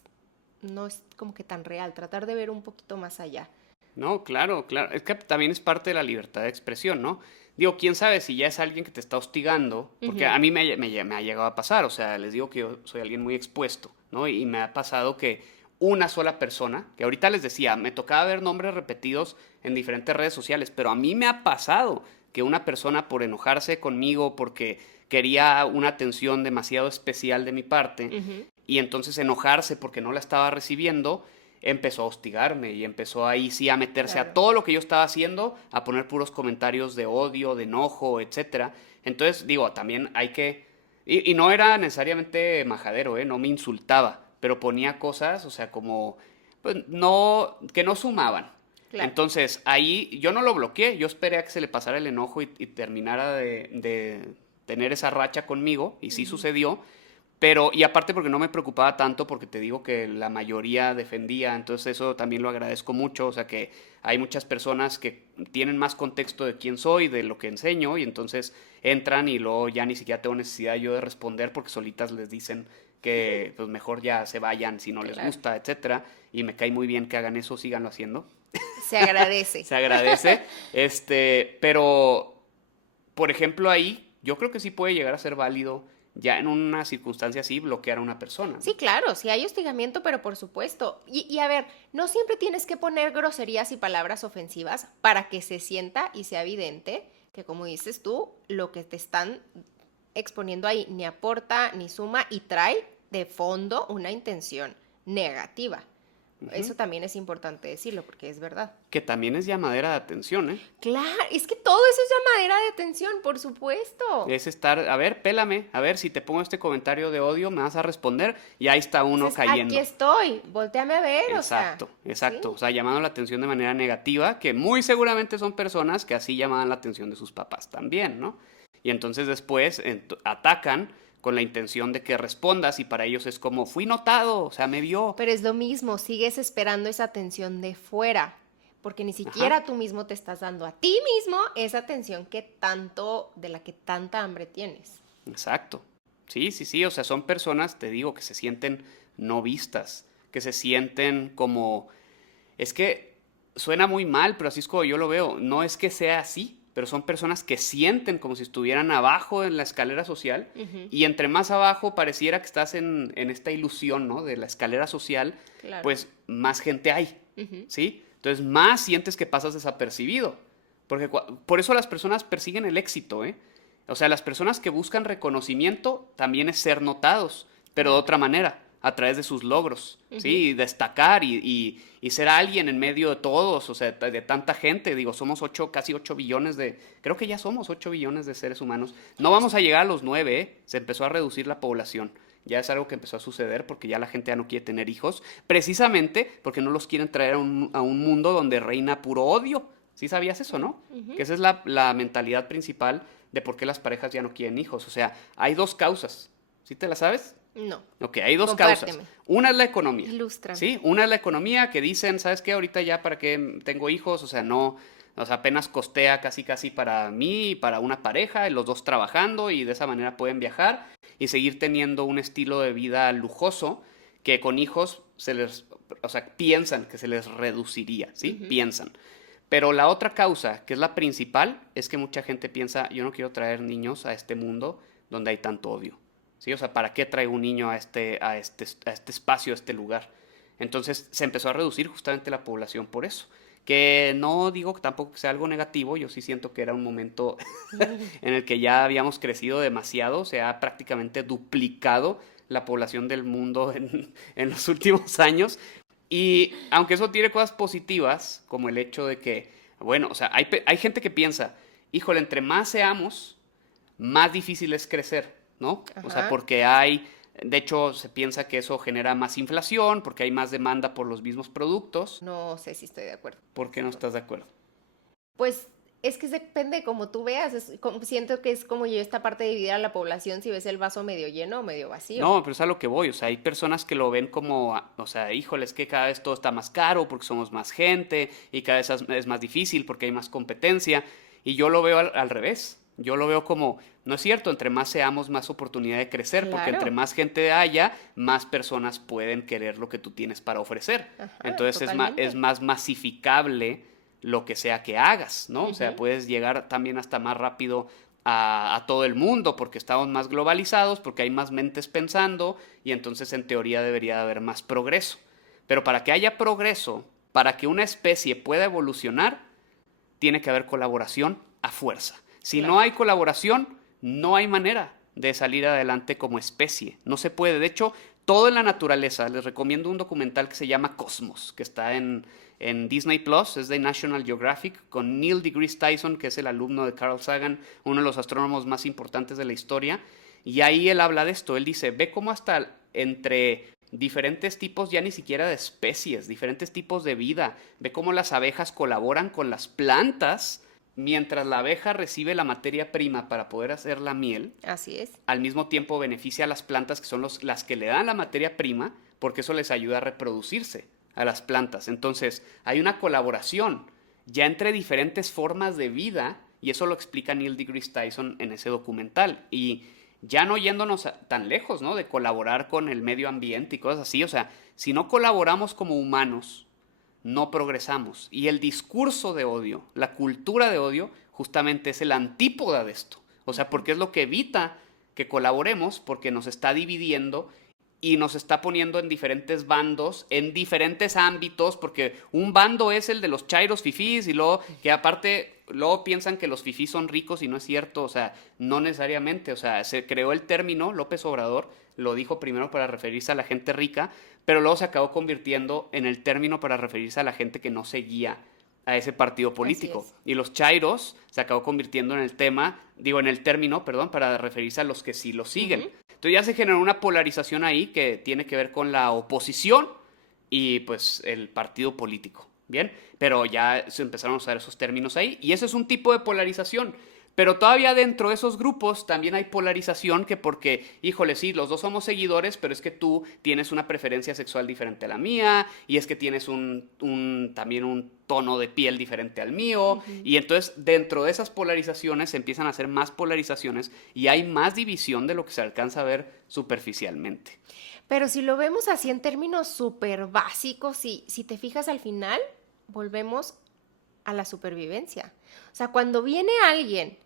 no es como que tan real, tratar de ver un poquito más allá. No, claro, claro. Es que también es parte de la libertad de expresión, ¿no? Digo, quién sabe si ya es alguien que te está hostigando, porque a mí me ha llegado a pasar, o sea, les digo que yo soy alguien muy expuesto, ¿no? Y me ha pasado que una sola persona, que ahorita les decía, me tocaba ver nombres repetidos en diferentes redes sociales, pero a mí me ha pasado que una persona por enojarse conmigo, porque quería una atención demasiado especial de mi parte, y entonces enojarse porque no la estaba recibiendo, empezó a hostigarme y empezó ahí sí a meterse Claro. a todo lo que yo estaba haciendo, a poner puros comentarios de odio, de enojo, etcétera. Entonces, digo, también hay que... Y no era necesariamente majadero, ¿eh? No me insultaba, pero ponía cosas, o sea, como... Pues, no, que no sumaban. Claro. Entonces, ahí yo no lo bloqueé, yo esperé a que se le pasara el enojo y terminara de tener esa racha conmigo, y sí sucedió, Pero, y aparte porque no me preocupaba tanto, porque te digo que la mayoría defendía, entonces eso también lo agradezco mucho, o sea que hay muchas personas que tienen más contexto de quién soy, de lo que enseño, y entonces entran y luego ya ni siquiera tengo necesidad yo de responder porque solitas les dicen que pues mejor ya se vayan si no les Claro. gusta, etcétera, y me cae muy bien que hagan eso, síganlo haciendo. Se agradece. Se agradece, pero por ejemplo ahí yo creo que sí puede llegar a ser válido ya en una circunstancia así bloquear a una persona, ¿no? Sí, claro, sí hay hostigamiento, pero por supuesto. Y a ver, no siempre tienes que poner groserías y palabras ofensivas para que se sienta y sea evidente que, como dices tú, lo que te están exponiendo ahí ni aporta ni suma y trae de fondo una intención negativa. Eso también es importante decirlo porque es verdad. Que también es llamadera de atención, ¿eh? Claro, es que todo eso es llamadera de atención, por supuesto. Es estar, a ver, pélame, a ver, si te pongo este comentario de odio, me vas a responder y ahí está uno Entonces, cayendo. aquí estoy, volteame a ver, Exacto, o sea. exacto. ¿sí? O sea, llamando la atención de manera negativa, que muy seguramente son personas que así llamaban la atención de sus papás también, ¿no? Y entonces después atacan con la intención de que respondas y para ellos es como, fui notado, o sea, me vio. Pero es lo mismo, sigues esperando esa atención de fuera, porque ni siquiera Ajá. tú mismo te estás dando a ti mismo esa atención que tanto, de la que tanta hambre tienes. Exacto. Sí, sí, sí. O sea, son personas, te digo, que se sienten no vistas, que se sienten como... Es que suena muy mal, pero así es como yo lo veo. No es que sea así, pero son personas que sienten como si estuvieran abajo en la escalera social Ujú, y entre más abajo pareciera que estás en esta ilusión, ¿no? De la escalera social, claro. pues más gente hay, Ujú. ¿sí? Entonces más sientes que pasas desapercibido. Porque por eso las personas persiguen el éxito, ¿eh? O sea, las personas que buscan reconocimiento también es ser notados, pero de Claro. otra manera, a través de sus logros, ¿sí? Ujú. Y destacar y ser alguien en medio de todos, o sea, de tanta gente. Digo, somos casi 8 billones creo que ya somos 8 billones de seres humanos. No vamos a llegar a los 9, ¿eh? Se empezó a reducir la población. Ya es algo que empezó a suceder porque ya la gente ya no quiere tener hijos, precisamente porque no los quieren traer a un mundo donde reina puro odio. ¿Sí sabías eso, no? Ujú. Que esa es la mentalidad principal de por qué las parejas ya no quieren hijos. O sea, hay dos causas. ¿Sí te la sabes? No, Ok, hay dos causas. compárteme, Una es la economía. ilústrame. ¿Sí? Una es la economía que dicen, ¿sabes qué? Ahorita ya para qué tengo hijos, o sea, no, o sea, apenas costea casi casi para mí y para una pareja, y los dos trabajando y de esa manera pueden viajar y seguir teniendo un estilo de vida lujoso que con hijos o sea, piensan que se les reduciría, ¿sí? Ujú. Piensan. Pero la otra causa, que es la principal, es que mucha gente piensa, yo no quiero traer niños a este mundo donde hay tanto odio. ¿Sí? O sea, ¿para qué traigo un niño a este espacio, a este lugar? Entonces se empezó a reducir justamente la población por eso. Que no digo que tampoco sea algo negativo, yo sí siento que era un momento en el que ya habíamos crecido demasiado, se ha prácticamente duplicado la población del mundo en los últimos años. Y aunque eso tiene cosas positivas, como el hecho de que, bueno, o sea, hay gente que piensa, híjole, entre más seamos, más difícil es crecer, ¿no? O sea, Ajá. porque de hecho, se piensa que eso genera más inflación, porque hay más demanda por los mismos productos. No sé si estoy de acuerdo. ¿Por qué no estás de acuerdo? Pues es que depende de cómo tú veas. Siento que es como yo esta parte de dividir a la población si ves el vaso medio lleno o medio vacío. No, pero es a lo que voy. O sea, hay personas que lo ven como, o sea, híjole, es que cada vez todo está más caro porque somos más gente y cada vez es más difícil porque hay más competencia. Y yo lo veo al revés. Yo lo veo como, no es cierto, entre más seamos, más oportunidad de crecer, porque entre Claro. más gente haya, más personas pueden querer lo que tú tienes para ofrecer. Ajá, Entonces es totalmente. más masificable lo que sea que hagas, ¿no? O sea, Ujú. puedes llegar también hasta más rápido a todo el mundo porque estamos más globalizados, porque hay más mentes pensando y entonces en teoría debería de haber más progreso. Pero para que haya progreso, para que una especie pueda evolucionar, tiene que haber colaboración a fuerza. Si no Claro. hay colaboración, no hay manera de salir adelante como especie. No se puede. De hecho, todo en la naturaleza, les recomiendo un documental que se llama Cosmos, que está en Disney Plus, es de National Geographic, con Neil deGrasse Tyson, que es el alumno de Carl Sagan, uno de los astrónomos más importantes de la historia. Y ahí él habla de esto. Él dice, ve cómo hasta entre diferentes tipos ya ni siquiera de especies, diferentes tipos de vida, ve cómo las abejas colaboran con las plantas mientras la abeja recibe la materia prima para poder hacer la miel, Así es. al mismo tiempo beneficia a las plantas que son las que le dan la materia prima, porque eso les ayuda a reproducirse a las plantas. Entonces, hay una colaboración ya entre diferentes formas de vida, y eso lo explica Neil deGrasse Tyson en ese documental. Y ya no yéndonos tan lejos, ¿no? De colaborar con el medio ambiente y cosas así. O sea, si no colaboramos como humanos, no progresamos. Y el discurso de odio, la cultura de odio, justamente es el antípoda de esto. O sea, porque es lo que evita que colaboremos, porque nos está dividiendo y nos está poniendo en diferentes bandos, en diferentes ámbitos, porque un bando es el de los chairos fifís y luego que aparte luego piensan que los fifís son ricos y no es cierto, o sea, no necesariamente, o sea, se creó el término, López Obrador lo dijo primero para referirse a la gente rica, pero luego se acabó convirtiendo en el término para referirse a la gente que no seguía a ese partido político. Y los chairos se acabó convirtiendo en el en el término, perdón, para referirse a los que sí lo siguen. Entonces ya se generó una polarización ahí que tiene que ver con la oposición y pues el partido político, ¿bien? Pero ya se empezaron a usar esos términos ahí y ese es un tipo de polarización. Pero todavía dentro de esos grupos también hay polarización que porque, híjole, sí, los dos somos seguidores, pero es que tú tienes una preferencia sexual diferente a la mía y es que tienes también un tono de piel diferente al mío. Y entonces dentro de esas polarizaciones se empiezan a hacer más polarizaciones y hay más división de lo que se alcanza a ver superficialmente. Pero si lo vemos así en términos súper básicos, si te fijas al final, volvemos a la supervivencia. O sea, cuando viene alguien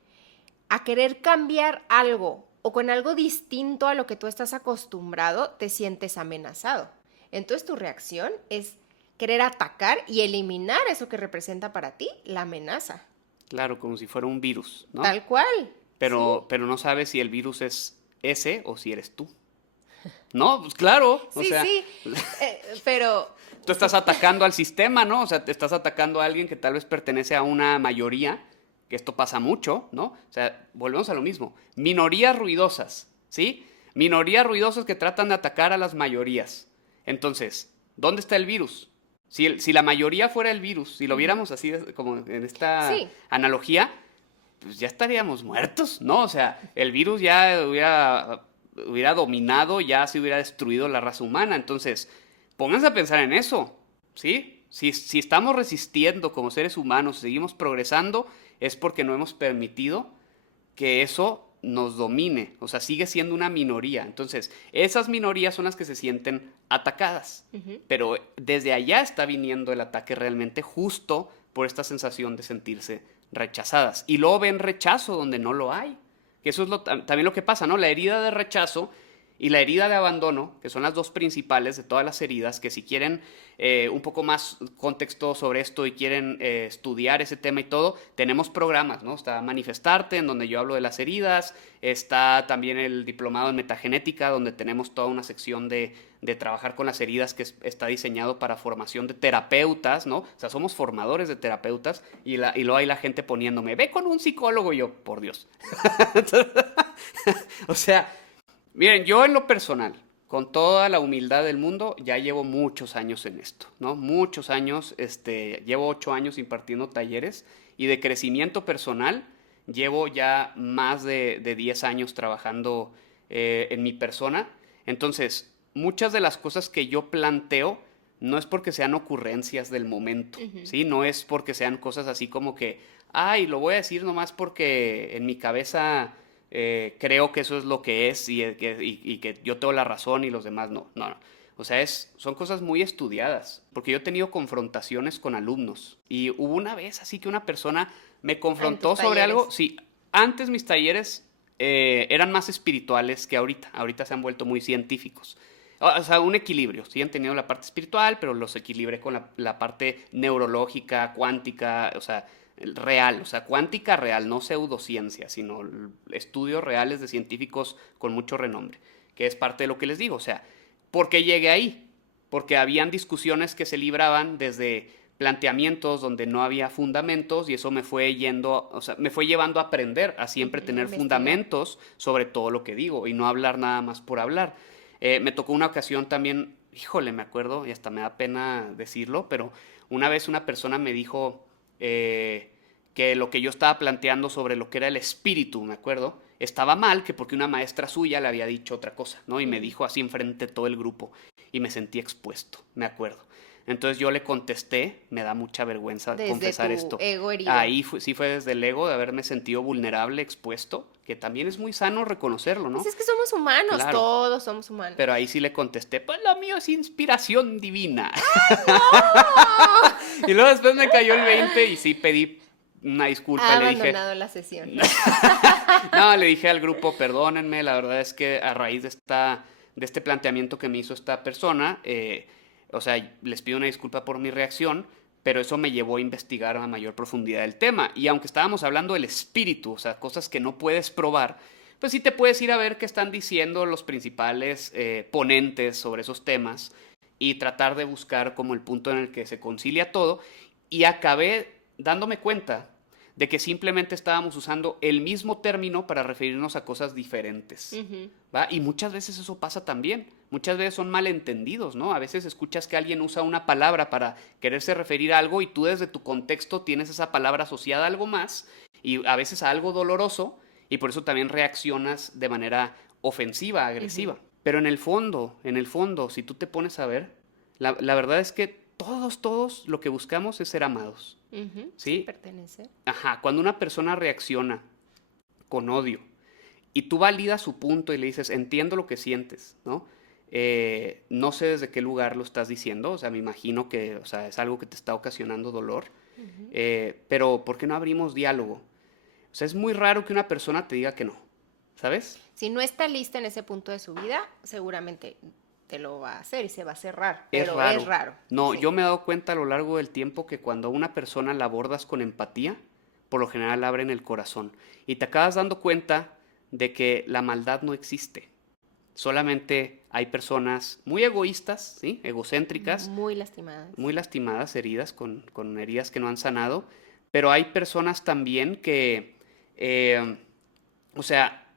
a querer cambiar algo o con algo distinto a lo que tú estás acostumbrado, te sientes amenazado. Entonces tu reacción es querer atacar y eliminar eso que representa para ti la amenaza. Claro, como si fuera un virus, ¿no? Tal cual. Pero no sabes si el virus es ese o si eres tú. No, pues claro. Sí, pero... Tú estás atacando al sistema, ¿no? O sea, te estás atacando a alguien que tal vez pertenece a una mayoría, que esto pasa mucho, ¿no? O sea, volvemos a lo mismo. Minorías ruidosas, ¿sí? Minorías ruidosas que tratan de atacar a las mayorías. Entonces, ¿dónde está el virus? Si la mayoría fuera el virus, si lo viéramos así como en esta analogía, pues ya estaríamos muertos, ¿no? O sea, el virus ya hubiera dominado, ya se hubiera destruido la raza humana. Entonces, pónganse a pensar en eso, ¿sí? Si estamos resistiendo como seres humanos, seguimos progresando, es porque no hemos permitido que eso nos domine. O sea, sigue siendo una minoría. Entonces, esas minorías son las que se sienten atacadas. Pero desde allá está viniendo el ataque realmente justo por esta sensación de sentirse rechazadas. Y luego ven rechazo donde no lo hay. Que eso es también lo que pasa, ¿no? La herida de rechazo y la herida de abandono, que son las dos principales de todas las heridas, que si quieren un poco más contexto sobre esto y quieren estudiar ese tema y todo, tenemos programas, ¿no? Está Manifestarte, en donde yo hablo de las heridas, está también el diplomado en metagenética, donde tenemos toda una sección de trabajar con las heridas que está diseñado para formación de terapeutas, ¿no? O sea, somos formadores de terapeutas y luego hay la gente poniéndome, ve con un psicólogo y yo, por Dios. O sea, miren, yo en lo personal, con toda la humildad del mundo, ya llevo muchos años en esto, ¿no? Muchos años, llevo 8 años impartiendo talleres y de crecimiento personal llevo ya más de 10 años trabajando en mi persona. Entonces, muchas de las cosas que yo planteo no es porque sean ocurrencias del momento, ¿sí? No es porque sean cosas así como que, ay, lo voy a decir nomás porque en mi cabeza creo que eso es lo que es y que yo tengo la razón y los demás no. No. O sea, son cosas muy estudiadas, porque yo he tenido confrontaciones con alumnos y hubo una vez así que una persona me confrontó sobre algo. Sí, antes mis talleres eran más espirituales que ahorita. Ahorita se han vuelto muy científicos. O sea, un equilibrio. Sí han tenido la parte espiritual, pero los equilibré con la parte neurológica, cuántica, o sea, real, o sea, cuántica real, no pseudociencia, sino estudios reales de científicos con mucho renombre, que es parte de lo que les digo. O sea, ¿por qué llegué ahí? Porque habían discusiones que se libraban desde planteamientos donde no había fundamentos y eso me fue llevando a aprender a siempre tener fundamentos sobre todo lo que digo y no hablar nada más por hablar. Me tocó una ocasión también, híjole, me acuerdo y hasta me da pena decirlo, pero una vez una persona me dijo que lo que yo estaba planteando sobre lo que era el espíritu, me acuerdo, estaba mal, que porque una maestra suya le había dicho otra cosa, ¿no? Y me dijo así enfrente de todo el grupo y me sentí expuesto, me acuerdo. Entonces yo le contesté, me da mucha vergüenza Desde confesar tu esto. ego herido. Ahí sí fue desde el ego de haberme sentido vulnerable, expuesto, que también es muy sano reconocerlo, ¿no? Pues es que somos humanos, Claro. todos somos humanos. Pero ahí sí le contesté, pues lo mío es inspiración divina. Y luego después me cayó el 20 y sí pedí una disculpa. Ha Le dije, abandonado la sesión. no, le dije al grupo, perdónenme, la verdad es que a raíz de este planteamiento que me hizo esta persona, o sea, les pido una disculpa por mi reacción, pero eso me llevó a investigar a mayor profundidad el tema. Y aunque estábamos hablando del espíritu, o sea, cosas que no puedes probar, pues sí te puedes ir a ver qué están diciendo los principales ponentes sobre esos temas y tratar de buscar como el punto en el que se concilia todo. Y acabé dándome cuenta de que simplemente estábamos usando el mismo término para referirnos a cosas diferentes, ¿va? Y muchas veces eso pasa también. Muchas veces son malentendidos, ¿no? A veces escuchas que alguien usa una palabra para quererse referir a algo y tú desde tu contexto tienes esa palabra asociada a algo más y a veces a algo doloroso y por eso también reaccionas de manera ofensiva, agresiva. Pero en el fondo, si tú te pones a ver, la verdad es que todos lo que buscamos es ser amados. ¿Sí? Pertenecer. Ajá, cuando una persona reacciona con odio y tú validas su punto y le dices, entiendo lo que sientes, ¿no? No sé desde qué lugar lo estás diciendo, o sea, me imagino que, o sea, es algo que te está ocasionando dolor, pero ¿por qué no abrimos diálogo? O sea, es muy raro que una persona te diga que no, ¿sabes? Si no está lista en ese punto de su vida, seguramente te lo va a hacer y se va a cerrar, pero es raro. No, sí. Yo me he dado cuenta a lo largo del tiempo que cuando a una persona la abordas con empatía, por lo general abren el corazón. Y te acabas dando cuenta de que la maldad no existe. Solamente hay personas muy egoístas, ¿sí? Egocéntricas, Muy lastimadas. muy lastimadas, heridas, con heridas que no han sanado. Pero hay personas también que, o sea,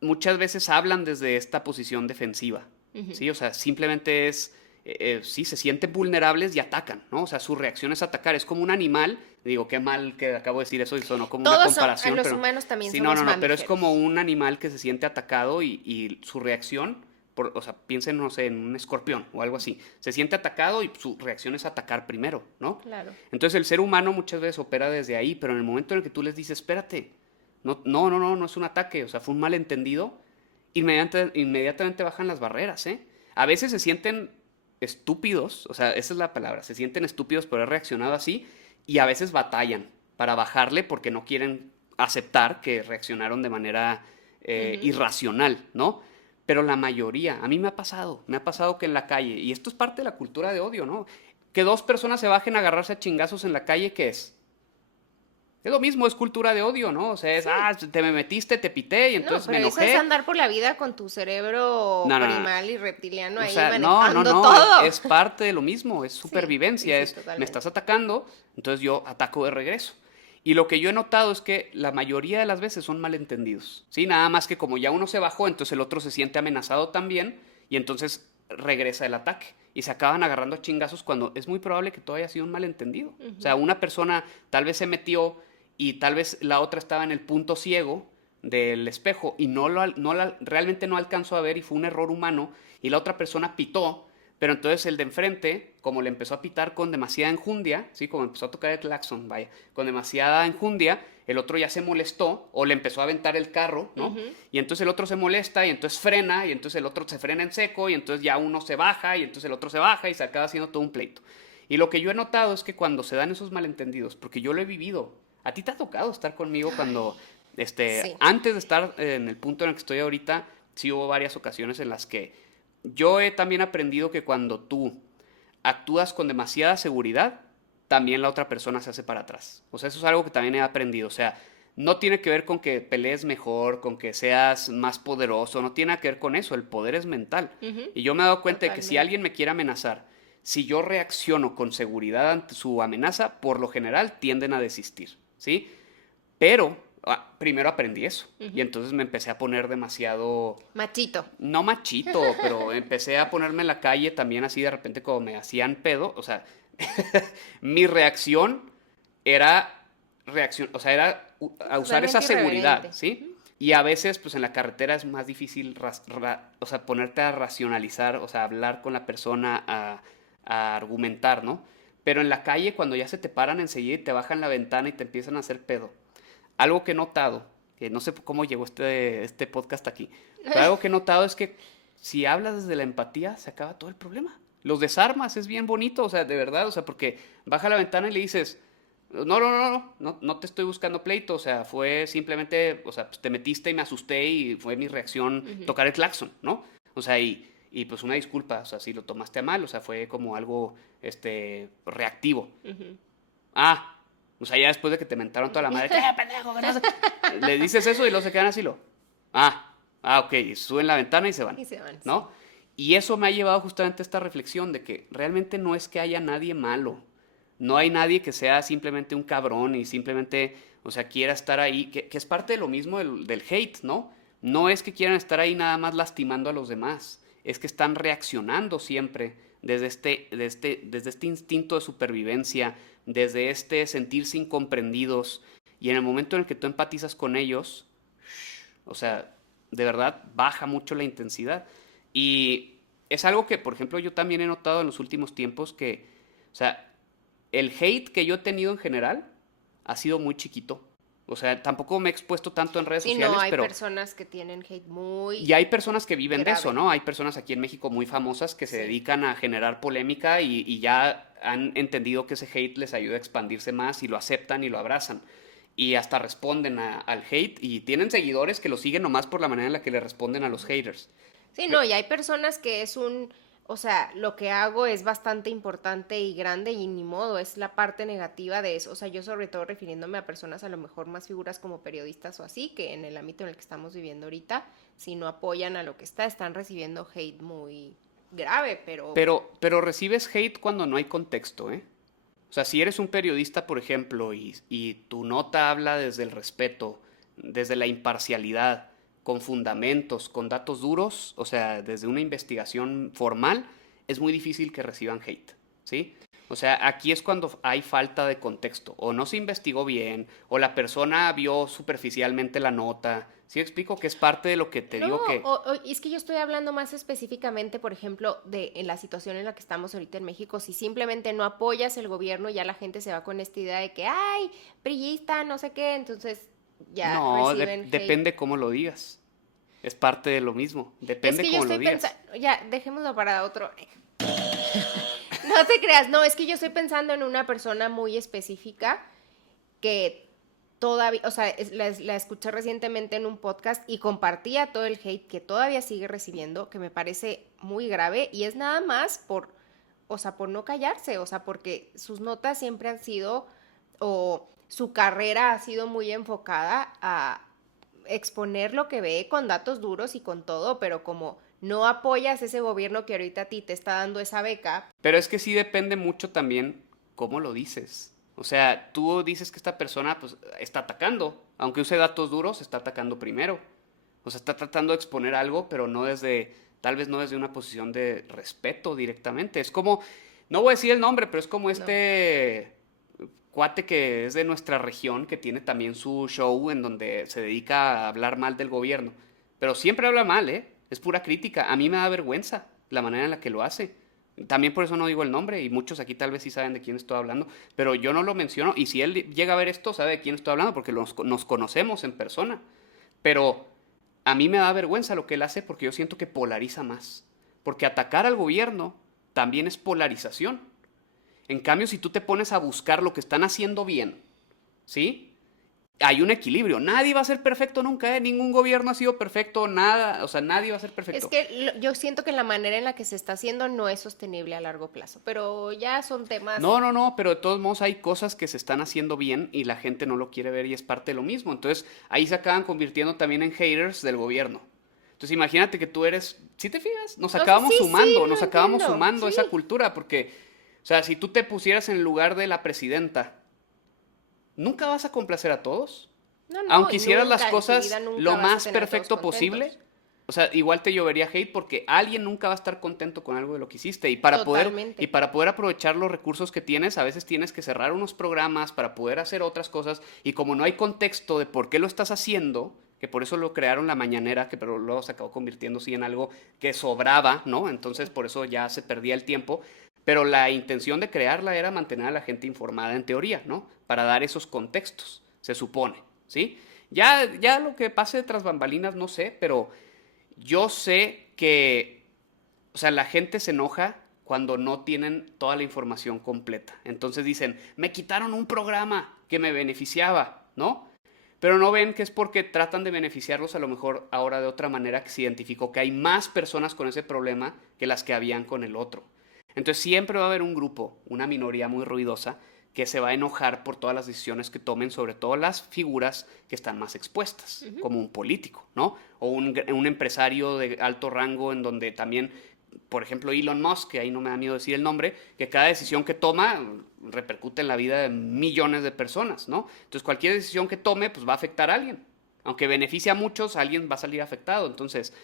muchas veces hablan desde esta posición defensiva. ¿Sí? O sea, simplemente sí, se sienten vulnerables y atacan, ¿no? O sea, su reacción es atacar. Es como un animal. Digo, qué mal que acabo de decir eso y sonó como una comparación. Los humanos también sí, somos no, pero es como un animal que se siente atacado y su reacción, o sea, piensen, no sé, en un escorpión o algo así. Se siente atacado y su reacción es atacar primero, ¿no? Claro. Entonces el ser humano muchas veces opera desde ahí, pero en el momento en el que tú les dices, espérate, no es un ataque, o sea, fue un malentendido, inmediatamente bajan las barreras, ¿eh? A veces se sienten estúpidos, o sea, esa es la palabra, se sienten estúpidos por haber reaccionado así y a veces batallan para bajarle porque no quieren aceptar que reaccionaron de manera irracional, ¿no? Pero la mayoría, a mí me ha pasado que en la calle, y esto es parte de la cultura de odio, ¿no? Que dos personas se bajen a agarrarse a chingazos en la calle, ¿qué es? Es lo mismo, es cultura de odio, ¿no? O sea, te me metiste, te pité y entonces me enojé. Eso es andar por la vida con tu cerebro primal y reptiliano ahí manejando todo. Es parte de lo mismo, es supervivencia, sí, me estás atacando, entonces yo ataco de regreso. Y lo que yo he notado es que la mayoría de las veces son malentendidos, ¿sí? Nada más que como ya uno se bajó, entonces el otro se siente amenazado también y entonces regresa el ataque. Y se acaban agarrando a chingazos cuando es muy probable que todo haya sido un malentendido. O sea, una persona tal vez se metió y tal vez la otra estaba en el punto ciego del espejo y realmente no alcanzó a ver y fue un error humano y la otra persona pitó, pero entonces el de enfrente, como le empezó a pitar con demasiada enjundia, ¿sí? Como empezó a tocar el claxon, vaya, con demasiada enjundia, el otro ya se molestó o le empezó a aventar el carro, ¿no? Y entonces el otro se molesta y entonces frena y entonces el otro se frena en seco y entonces ya uno se baja y entonces el otro se baja y se acaba haciendo todo un pleito. Y lo que yo he notado es que cuando se dan esos malentendidos, porque yo lo he vivido, ¿a ti te ha tocado estar conmigo cuando, sí. antes de estar en el punto en el que estoy ahorita, sí hubo varias ocasiones en las que yo he también aprendido que cuando tú actúas con demasiada seguridad, también la otra persona se hace para atrás. O sea, eso es algo que también he aprendido. O sea, no tiene que ver con que pelees mejor, con que seas más poderoso, no tiene que ver con eso, el poder es mental. Y yo me he dado cuenta de que si alguien me quiere amenazar, si yo reacciono con seguridad ante su amenaza, por lo general tienden a desistir, ¿sí? Pero primero aprendí eso y entonces me empecé a poner demasiado... Machito. No machito, pero empecé a ponerme en la calle también así de repente como me hacían pedo, o sea, mi reacción era reacción, o sea, era a usar esa Totalmente seguridad, irreverente. ¿sí? Y a veces, pues en la carretera es más difícil, o sea, ponerte a racionalizar, o sea, hablar con la persona, a argumentar, ¿no? Pero en la calle, cuando ya se te paran enseguida y te bajan la ventana y te empiezan a hacer pedo. Algo que he notado, que no sé cómo llegó este podcast aquí, pero algo que he notado es que si hablas desde la empatía, se acaba todo el problema. Los desarmas, es bien bonito, o sea, de verdad, o sea, porque baja la ventana y le dices, no te estoy buscando pleito, o sea, fue simplemente, o sea, pues te metiste y me asusté y fue mi reacción Ujú, tocar el claxon, ¿no? O sea, y pues una disculpa, o sea, si lo tomaste a mal, o sea, fue como algo, reactivo. ujú. Ah, o sea, ya después de que te mentaron toda la madre, ¿qué pendejo? ¿Qué no sé qué?". Le dices eso y luego se quedan así, ok, y suben la ventana y se van, Y se van, sí. ¿no? Y eso me ha llevado justamente a esta reflexión de que realmente no es que haya nadie malo, no hay nadie que sea simplemente un cabrón y simplemente, o sea, quiera estar ahí, que es parte de lo mismo del hate, ¿no? No es que quieran estar ahí nada más lastimando a los demás, es que están reaccionando siempre desde este instinto de supervivencia, desde este sentirse incomprendidos, y en el momento en el que tú empatizas con ellos, o sea, de verdad baja mucho la intensidad. Y es algo que, por ejemplo, yo también he notado en los últimos tiempos que, o sea, el hate que yo he tenido en general ha sido muy chiquito. O sea, tampoco me he expuesto tanto en redes Sí, no, sociales, hay pero personas que tienen hate y muy hay personas que viven de eso, grave. ¿no? Hay personas aquí en México muy famosas que se Sí. dedican a generar polémica y ya han entendido que ese hate les ayuda a expandirse más y lo aceptan y lo abrazan. Y hasta responden al hate y tienen seguidores que lo siguen nomás por la manera en la que le responden a los haters. Sí, Pe- no, y hay personas que es o sea, lo que hago es bastante importante y grande y ni modo, es la parte negativa de eso. O sea, yo sobre todo refiriéndome a personas a lo mejor más figuras como periodistas o así, que en el ámbito en el que estamos viviendo ahorita, si no apoyan a lo que están recibiendo hate muy grave, pero pero recibes hate cuando no hay contexto, ¿eh? O sea, si eres un periodista, por ejemplo, y tu nota habla desde el respeto, desde la imparcialidad, con fundamentos, con datos duros, o sea, desde una investigación formal, es muy difícil que reciban hate, ¿sí? O sea, aquí es cuando hay falta de contexto, o no se investigó bien, o la persona vio superficialmente la nota. ¿Sí explico? Que es parte de lo que te no, digo que es que yo estoy hablando más específicamente, por ejemplo, de en la situación en la que estamos ahorita en México. Si simplemente no apoyas el gobierno, ya la gente se va con esta idea de que, ay, priista, no sé qué, entonces ya no, reciben hate. depende cómo lo digas. Es parte de lo mismo, Es depende que yo cómo lo estoy digas. pensando, ya, dejémoslo para otro. No te creas, no, es que yo estoy pensando en una persona muy específica que todavía, o sea, la escuché recientemente en un podcast y compartía todo el hate que todavía sigue recibiendo, que me parece muy grave y es nada más o sea, por no callarse, o sea, porque sus notas siempre han sido, o su carrera ha sido muy enfocada a exponer lo que ve con datos duros y con todo, pero como no apoyas ese gobierno que ahorita a ti te está dando esa beca. Pero es que sí depende mucho también cómo lo dices. O sea, tú dices que esta persona pues está atacando, aunque use datos duros, está atacando primero. O sea, está tratando de exponer algo, pero no desde, tal vez no desde una posición de respeto directamente. Es como, no voy a decir el nombre, pero es como No. cuate que es de nuestra región, que tiene también su show en donde se dedica a hablar mal del gobierno. Pero siempre habla mal, ¿eh? Es pura crítica. A mí me da vergüenza la manera en la que lo hace. También por eso no digo el nombre y muchos aquí tal vez sí saben de quién estoy hablando, pero yo no lo menciono y si él llega a ver esto sabe de quién estoy hablando porque nos conocemos en persona. Pero a mí me da vergüenza lo que él hace porque yo siento que polariza más. Porque atacar al gobierno también es polarización. En cambio, si tú te pones a buscar lo que están haciendo bien, ¿sí? Hay un equilibrio. Nadie va a ser perfecto nunca, ¿eh? Ningún gobierno ha sido perfecto, nada, o sea, nadie va a ser Es perfecto. que yo siento que la manera en la que se está haciendo no es sostenible a largo plazo, pero ya son temas. No, pero de todos modos hay cosas que se están haciendo bien y la gente no lo quiere ver y es parte de lo mismo. Entonces, ahí se acaban convirtiendo también en haters del gobierno. Entonces, imagínate que tú eres, si te fijas, O sea, sí, sí, nos lo acabamos entiendo, sumando sí. esa cultura porque, o sea, si tú te pusieras en el lugar de la presidenta, nunca vas a complacer a todos. No, no, Aunque y hicieras las nunca en tu cosas vida nunca lo vas a más tener a todos perfecto contentos. posible, O sea, igual te llovería hate porque alguien nunca va a estar contento con algo de lo que hiciste. Y Totalmente. para poder aprovechar los recursos que tienes, a veces tienes que cerrar unos programas para poder hacer otras cosas. Y como no hay contexto de por qué lo estás haciendo, que por eso lo crearon la mañanera, que pero luego se acabó convirtiendo sí en algo que sobraba, ¿no? Entonces por eso ya se perdía el tiempo. Pero la intención de crearla era mantener a la gente informada en teoría, ¿no? Para dar esos contextos, se supone, ¿sí? Ya lo que pase tras bambalinas no sé, pero yo sé que, o sea, la gente se enoja cuando no tienen toda la información completa. Entonces dicen, me quitaron un programa que me beneficiaba, ¿no? Pero no ven que es porque tratan de beneficiarlos a lo mejor ahora de otra manera que se identificó que hay más personas con ese problema que las que habían con el otro. Entonces siempre va a haber un grupo, una minoría muy ruidosa, que se va a enojar por todas las decisiones que tomen, sobre todo las figuras que están más expuestas, como un político, ¿no? O un empresario de alto rango en donde también, por ejemplo, Elon Musk, que ahí no me da miedo decir el nombre, que cada decisión que toma repercute en la vida de millones de personas, ¿no? Entonces cualquier decisión que tome, pues va a afectar a alguien. Aunque beneficie a muchos, alguien va a salir afectado. Entonces,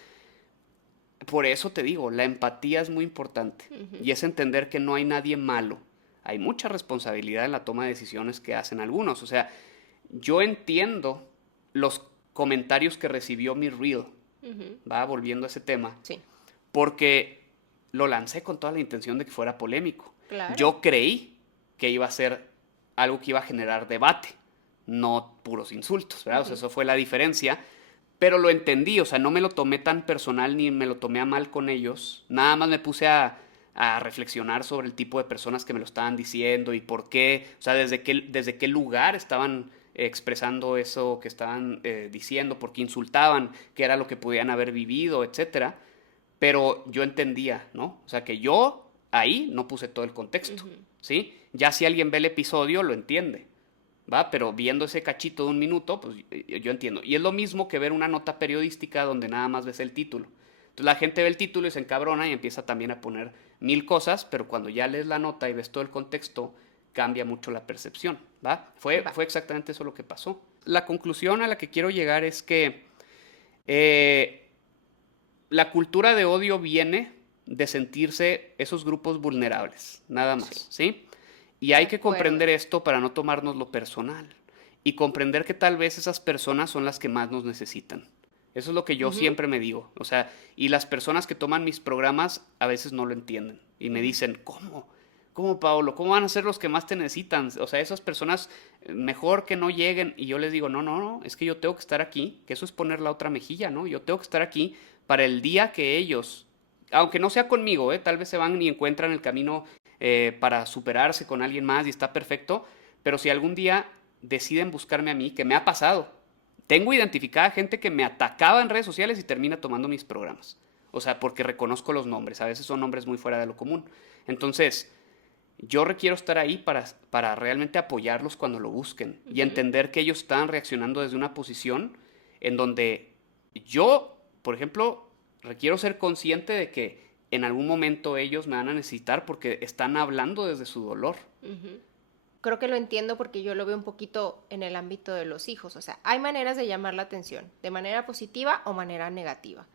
por eso te digo, la empatía es muy importante. Y es entender que no hay nadie malo. Hay mucha responsabilidad en la toma de decisiones que hacen algunos. O sea, yo entiendo los comentarios que recibió mi reel, va volviendo a ese tema, Sí, porque lo lancé con toda la intención de que fuera polémico. claro. Yo creí que iba a ser algo que iba a generar debate, no puros insultos, ¿verdad? O sea, eso fue la diferencia. Pero lo entendí, o sea, no me lo tomé tan personal ni me lo tomé a mal con ellos. Nada más me puse a reflexionar sobre el tipo de personas que me lo estaban diciendo y por qué, o sea, desde qué lugar estaban expresando eso que estaban diciendo, por qué insultaban, qué era lo que podían haber vivido, etcétera. Pero yo entendía, ¿no? O sea, que yo ahí no puse todo el contexto, ¿sí? Ya si alguien ve el episodio, lo entiende. ¿Va? Pero viendo ese cachito de un minuto, pues yo entiendo. Y es lo mismo que ver una nota periodística donde nada más ves el título. Entonces la gente ve el título y se encabrona y empieza también a poner mil cosas, pero cuando ya lees la nota y ves todo el contexto, cambia mucho la percepción, ¿va? Fue exactamente eso lo que pasó. La conclusión a la que quiero llegar es que la cultura de odio viene de sentirse esos grupos vulnerables, nada más, ¿sí? Y hay que comprender esto para no tomárnoslo personal y comprender que tal vez esas personas son las que más nos necesitan. Eso es lo que yo siempre me digo. O sea, y las personas que toman mis programas a veces no lo entienden y me dicen, ¿cómo? ¿Cómo, Pablo? ¿Cómo van a ser los que más te necesitan? O sea, esas personas mejor que no lleguen. Y yo les digo, no, es que yo tengo que estar aquí, que eso es poner la otra mejilla, ¿no? Yo tengo que estar aquí para el día que ellos, aunque no sea conmigo, tal vez se van y encuentran el camino para superarse con alguien más y está perfecto, pero si algún día deciden buscarme a mí, que me ha pasado, tengo identificada gente que me atacaba en redes sociales y termina tomando mis programas. O sea, porque reconozco los nombres, a veces son nombres muy fuera de lo común. Entonces, yo requiero estar ahí para realmente apoyarlos cuando lo busquen y entender que ellos están reaccionando desde una posición en donde yo, por ejemplo, requiero ser consciente de que en algún momento ellos me van a necesitar porque están hablando desde su dolor. Creo que lo entiendo porque yo lo veo un poquito en el ámbito de los hijos. O sea, hay maneras de llamar la atención, de manera positiva o manera negativa.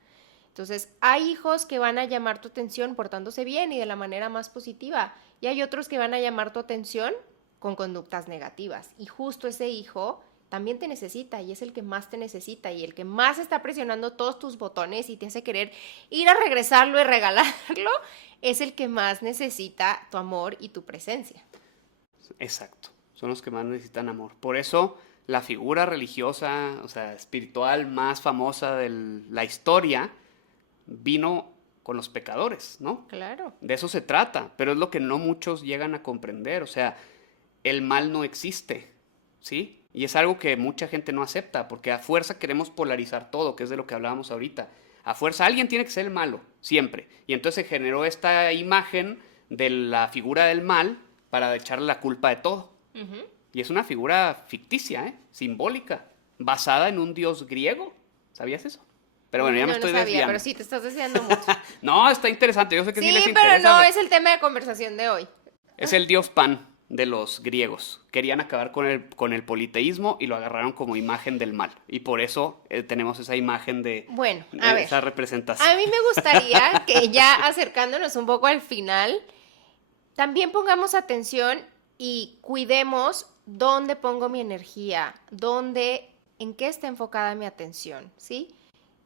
Entonces, hay hijos que van a llamar tu atención portándose bien y de la manera más positiva. Y hay otros que van a llamar tu atención con conductas negativas. Y justo ese hijo también te necesita y es el que más te necesita y el que más está presionando todos tus botones y te hace querer ir a regresarlo y regalarlo, es el que más necesita tu amor y tu presencia. Exacto, son los que más necesitan amor. Por eso la figura religiosa, o sea, espiritual más famosa de la historia vino con los pecadores, ¿no? Claro. De eso se trata, pero es lo que no muchos llegan a comprender, o sea, el mal no existe, ¿sí? Y es algo que mucha gente no acepta, porque a fuerza queremos polarizar todo, que es de lo que hablábamos ahorita. A fuerza alguien tiene que ser el malo, siempre. Y entonces se generó esta imagen de la figura del mal para echarle la culpa de todo. Y es una figura ficticia, simbólica, basada en un dios griego. ¿Sabías eso? Pero bueno, ya me estoy sabía, desviando. pero sí, te estás desviando mucho. No, está interesante. Yo sé que sí les Sí, interesa. pero no es el tema de conversación de hoy. Es el dios Pan. de los griegos. Querían acabar con el politeísmo y lo agarraron como imagen del mal. Y por eso tenemos esa imagen de Bueno, a ver, esa representación. a mí me gustaría que ya acercándonos un poco al final, también pongamos atención y cuidemos dónde pongo mi energía, en qué está enfocada mi atención, ¿sí?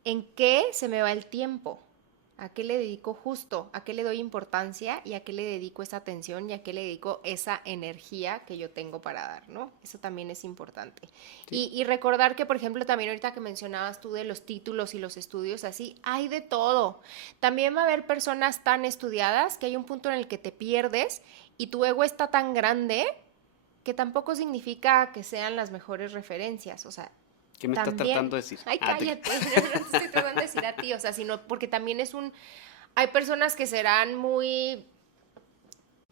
En qué se me va el tiempo, a qué le dedico justo, a qué le doy importancia y a qué le dedico esa atención y a qué le dedico esa energía que yo tengo para dar, ¿no? Eso también es importante. Sí. Y recordar que, por ejemplo, también ahorita que mencionabas tú de los títulos y los estudios, así, hay de todo. También va a haber personas tan estudiadas que hay un punto en el que te pierdes y tu ego está tan grande que tampoco significa que sean las mejores referencias, o sea, ¿Qué me estás también, tratando de decir? ay, cállate, no te estoy tratando de decir a ti, o sea, sino porque también hay personas que serán muy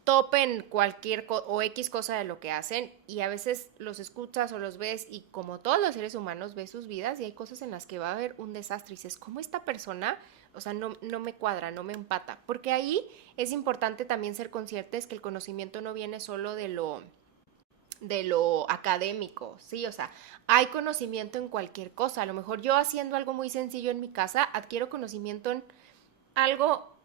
top en o X cosa de lo que hacen y a veces los escuchas o los ves y como todos los seres humanos ves sus vidas y hay cosas en las que va a haber un desastre y dices, ¿cómo esta persona? O sea, no me cuadra, no me empata, porque ahí es importante también ser conscientes que el conocimiento no viene solo de lo académico, ¿sí? O sea, hay conocimiento en cualquier cosa. A lo mejor yo haciendo algo muy sencillo en mi casa, adquiero conocimiento en algo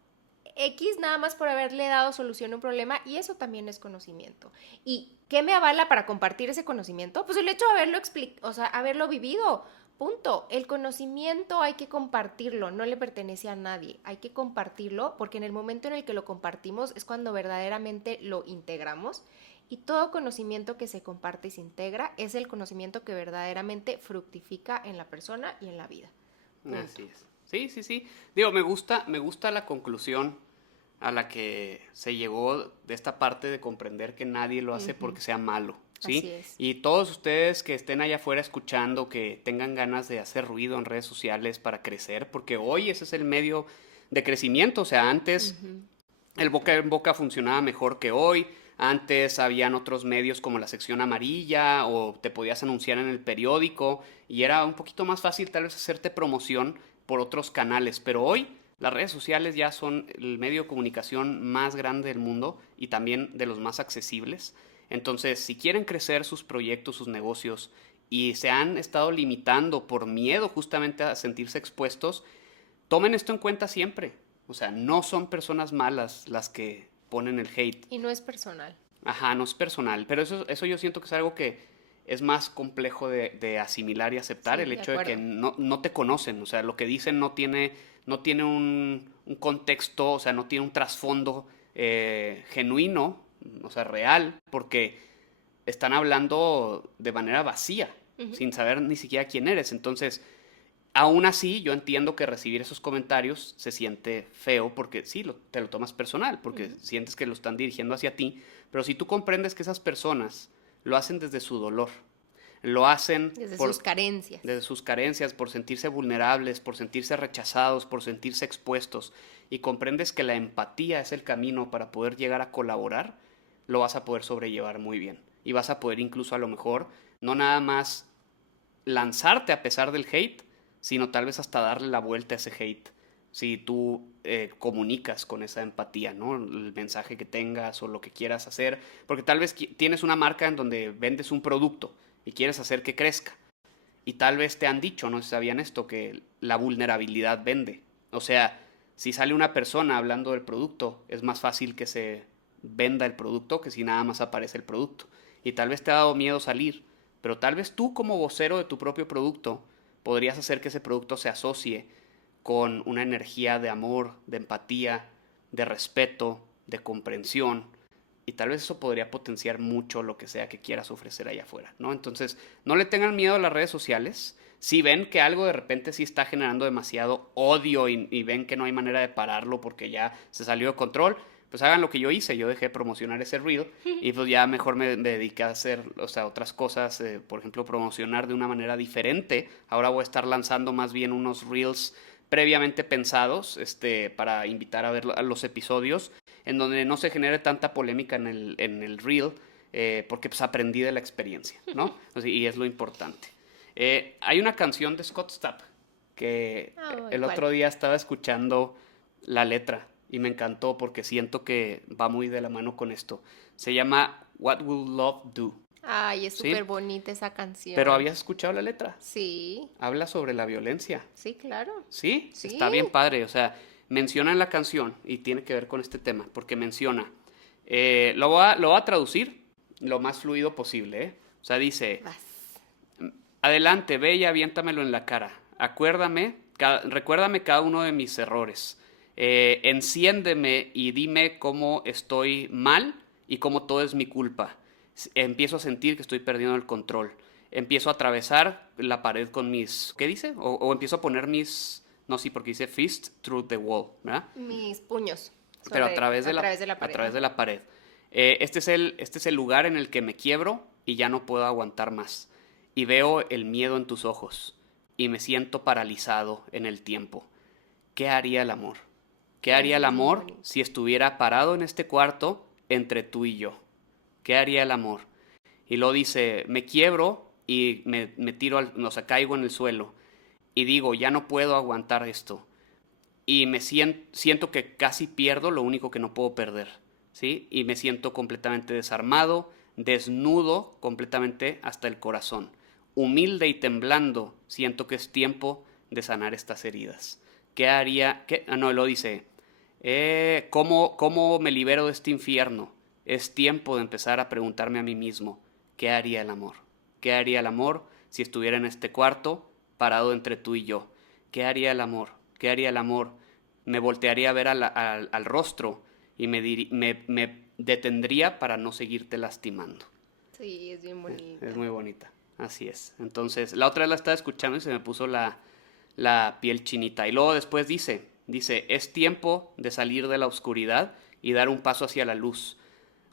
X nada más por haberle dado solución a un problema y eso también es conocimiento. ¿Y qué me avala para compartir ese conocimiento? Pues el hecho de haberlo vivido. Punto. El conocimiento hay que compartirlo, no le pertenece a nadie. Hay que compartirlo porque en el momento en el que lo compartimos es cuando verdaderamente lo integramos y todo conocimiento que se comparte y se integra es el conocimiento que verdaderamente fructifica en la persona y en la vida. Punto. Así es. Sí, sí, sí. Digo, me gusta la conclusión a la que se llegó de esta parte de comprender que nadie lo hace porque sea malo, ¿sí? Así es. Y todos ustedes que estén allá afuera escuchando, que tengan ganas de hacer ruido en redes sociales para crecer, porque hoy ese es el medio de crecimiento, o sea, antes el boca en boca funcionaba mejor que hoy. Antes habían otros medios como la sección amarilla o te podías anunciar en el periódico y era un poquito más fácil tal vez hacerte promoción por otros canales, pero hoy las redes sociales ya son el medio de comunicación más grande del mundo y también de los más accesibles. Entonces, si quieren crecer sus proyectos, sus negocios y se han estado limitando por miedo justamente a sentirse expuestos, tomen esto en cuenta siempre. O sea, no son personas malas las que ponen el hate. Y no es personal. Ajá, no es personal, pero eso yo siento que es algo que es más complejo de asimilar y aceptar, Sí, el de hecho de que acuerdo. no te conocen, o sea, lo que dicen no tiene un contexto, o sea, no tiene un trasfondo genuino, o sea, real, porque están hablando de manera vacía, Ujú. sin saber ni siquiera quién eres. Entonces, aún así, yo entiendo que recibir esos comentarios se siente feo porque sí, te lo tomas personal, porque sientes que lo están dirigiendo hacia ti, pero si tú comprendes que esas personas lo hacen desde su dolor, lo hacen Desde sus carencias. desde sus carencias, por sentirse vulnerables, por sentirse rechazados, por sentirse expuestos, y comprendes que la empatía es el camino para poder llegar a colaborar, lo vas a poder sobrellevar muy bien. Y vas a poder incluso a lo mejor no nada más lanzarte a pesar del hate, sino tal vez hasta darle la vuelta a ese hate. Si tú comunicas con esa empatía, ¿no? El mensaje que tengas o lo que quieras hacer, porque tal vez tienes una marca en donde vendes un producto y quieres hacer que crezca. Y tal vez te han dicho, no sé si sabían esto, que la vulnerabilidad vende. O sea, si sale una persona hablando del producto, es más fácil que se venda el producto que si nada más aparece el producto. Y tal vez te ha dado miedo salir, pero tal vez tú como vocero de tu propio producto podrías hacer que ese producto se asocie con una energía de amor, de empatía, de respeto, de comprensión, y tal vez eso podría potenciar mucho lo que sea que quieras ofrecer allá afuera, ¿no? Entonces, no le tengan miedo a las redes sociales. Si ven que algo de repente sí está generando demasiado odio y ven que no hay manera de pararlo porque ya se salió de control, pues hagan lo que yo hice. Yo dejé de promocionar ese ruido y pues ya mejor me dediqué a hacer, o sea, otras cosas, por ejemplo, promocionar de una manera diferente. Ahora voy a estar lanzando más bien unos reels previamente pensados, para invitar a ver a los episodios en donde no se genere tanta polémica en el reel, porque pues aprendí de la experiencia, ¿no? Y es lo importante. Hay una canción de Scott Stapp que Ay, el ¿cuál? otro día estaba escuchando la letra y me encantó porque siento que va muy de la mano con esto. Se llama What Will Love Do? Ay, es ¿Sí? súper bonita esa canción. Pero ¿habías escuchado la letra? Sí, Habla sobre la violencia. sí, claro. ¿Sí? Sí. Está bien padre. O sea, menciona en la canción, y tiene que ver con este tema, porque menciona, lo voy a traducir lo más fluido posible, ¿eh? O sea, dice, Vas. adelante, ve y aviéntamelo en la cara. Recuérdame cada uno de mis errores. Enciéndeme y dime cómo estoy mal y cómo todo es mi culpa. Empiezo a sentir que estoy perdiendo el control. Empiezo a atravesar la pared con mis... ¿Qué dice? O empiezo a poner mis... No, sí, porque dice fist through the wall, ¿verdad? Mis puños. Pero a través de la pared. a través de la pared. Este es el lugar en el que me quiebro y ya no puedo aguantar más. Y veo el miedo en tus ojos y me siento paralizado en el tiempo. ¿Qué haría el amor? ¿Qué haría el amor si estuviera parado en este cuarto entre tú y yo? ¿Qué haría el amor? Y luego dice, me quiebro y me tiro, o sea, caigo en el suelo. Y digo, ya no puedo aguantar esto. Y me siento que casi pierdo lo único que no puedo perder, ¿sí? Y me siento completamente desarmado, desnudo completamente hasta el corazón. Humilde y temblando, siento que es tiempo de sanar estas heridas. ¿Qué haría? No, lo dice, ¿cómo me libero de este infierno? Es tiempo de empezar a preguntarme a mí mismo, ¿qué haría el amor? ¿Qué haría el amor si estuviera en este cuarto, parado entre tú y yo? ¿Qué haría el amor? ¿Qué haría el amor? Me voltearía a ver al rostro y me detendría para no seguirte lastimando. Sí, es bien bonita. Es muy bonita, así es. Entonces, la otra vez la estaba escuchando y se me puso la piel chinita. Y luego después dice, es tiempo de salir de la oscuridad y dar un paso hacia la luz.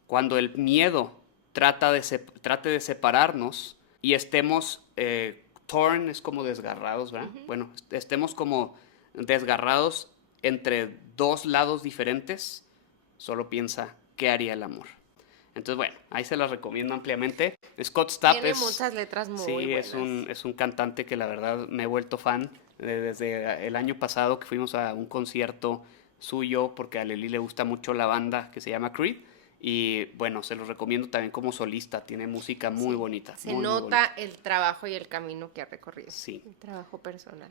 Cuando el miedo trate de separarnos y estemos, torn es como desgarrados, ¿verdad? Bueno, estemos como desgarrados entre dos lados diferentes, solo piensa, ¿qué haría el amor? Entonces, bueno, ahí se las recomiendo ampliamente. Scott Stapp Tiene muchas letras muy buenas. Sí, es un cantante que la verdad me he vuelto fan desde el año pasado que fuimos a un concierto suyo, porque a Lely le gusta mucho la banda que se llama Creed. Y bueno, se los recomiendo también como solista, tiene música muy bonita. Se muy nota bonita. el trabajo y el camino que ha recorrido. Sí. El trabajo personal.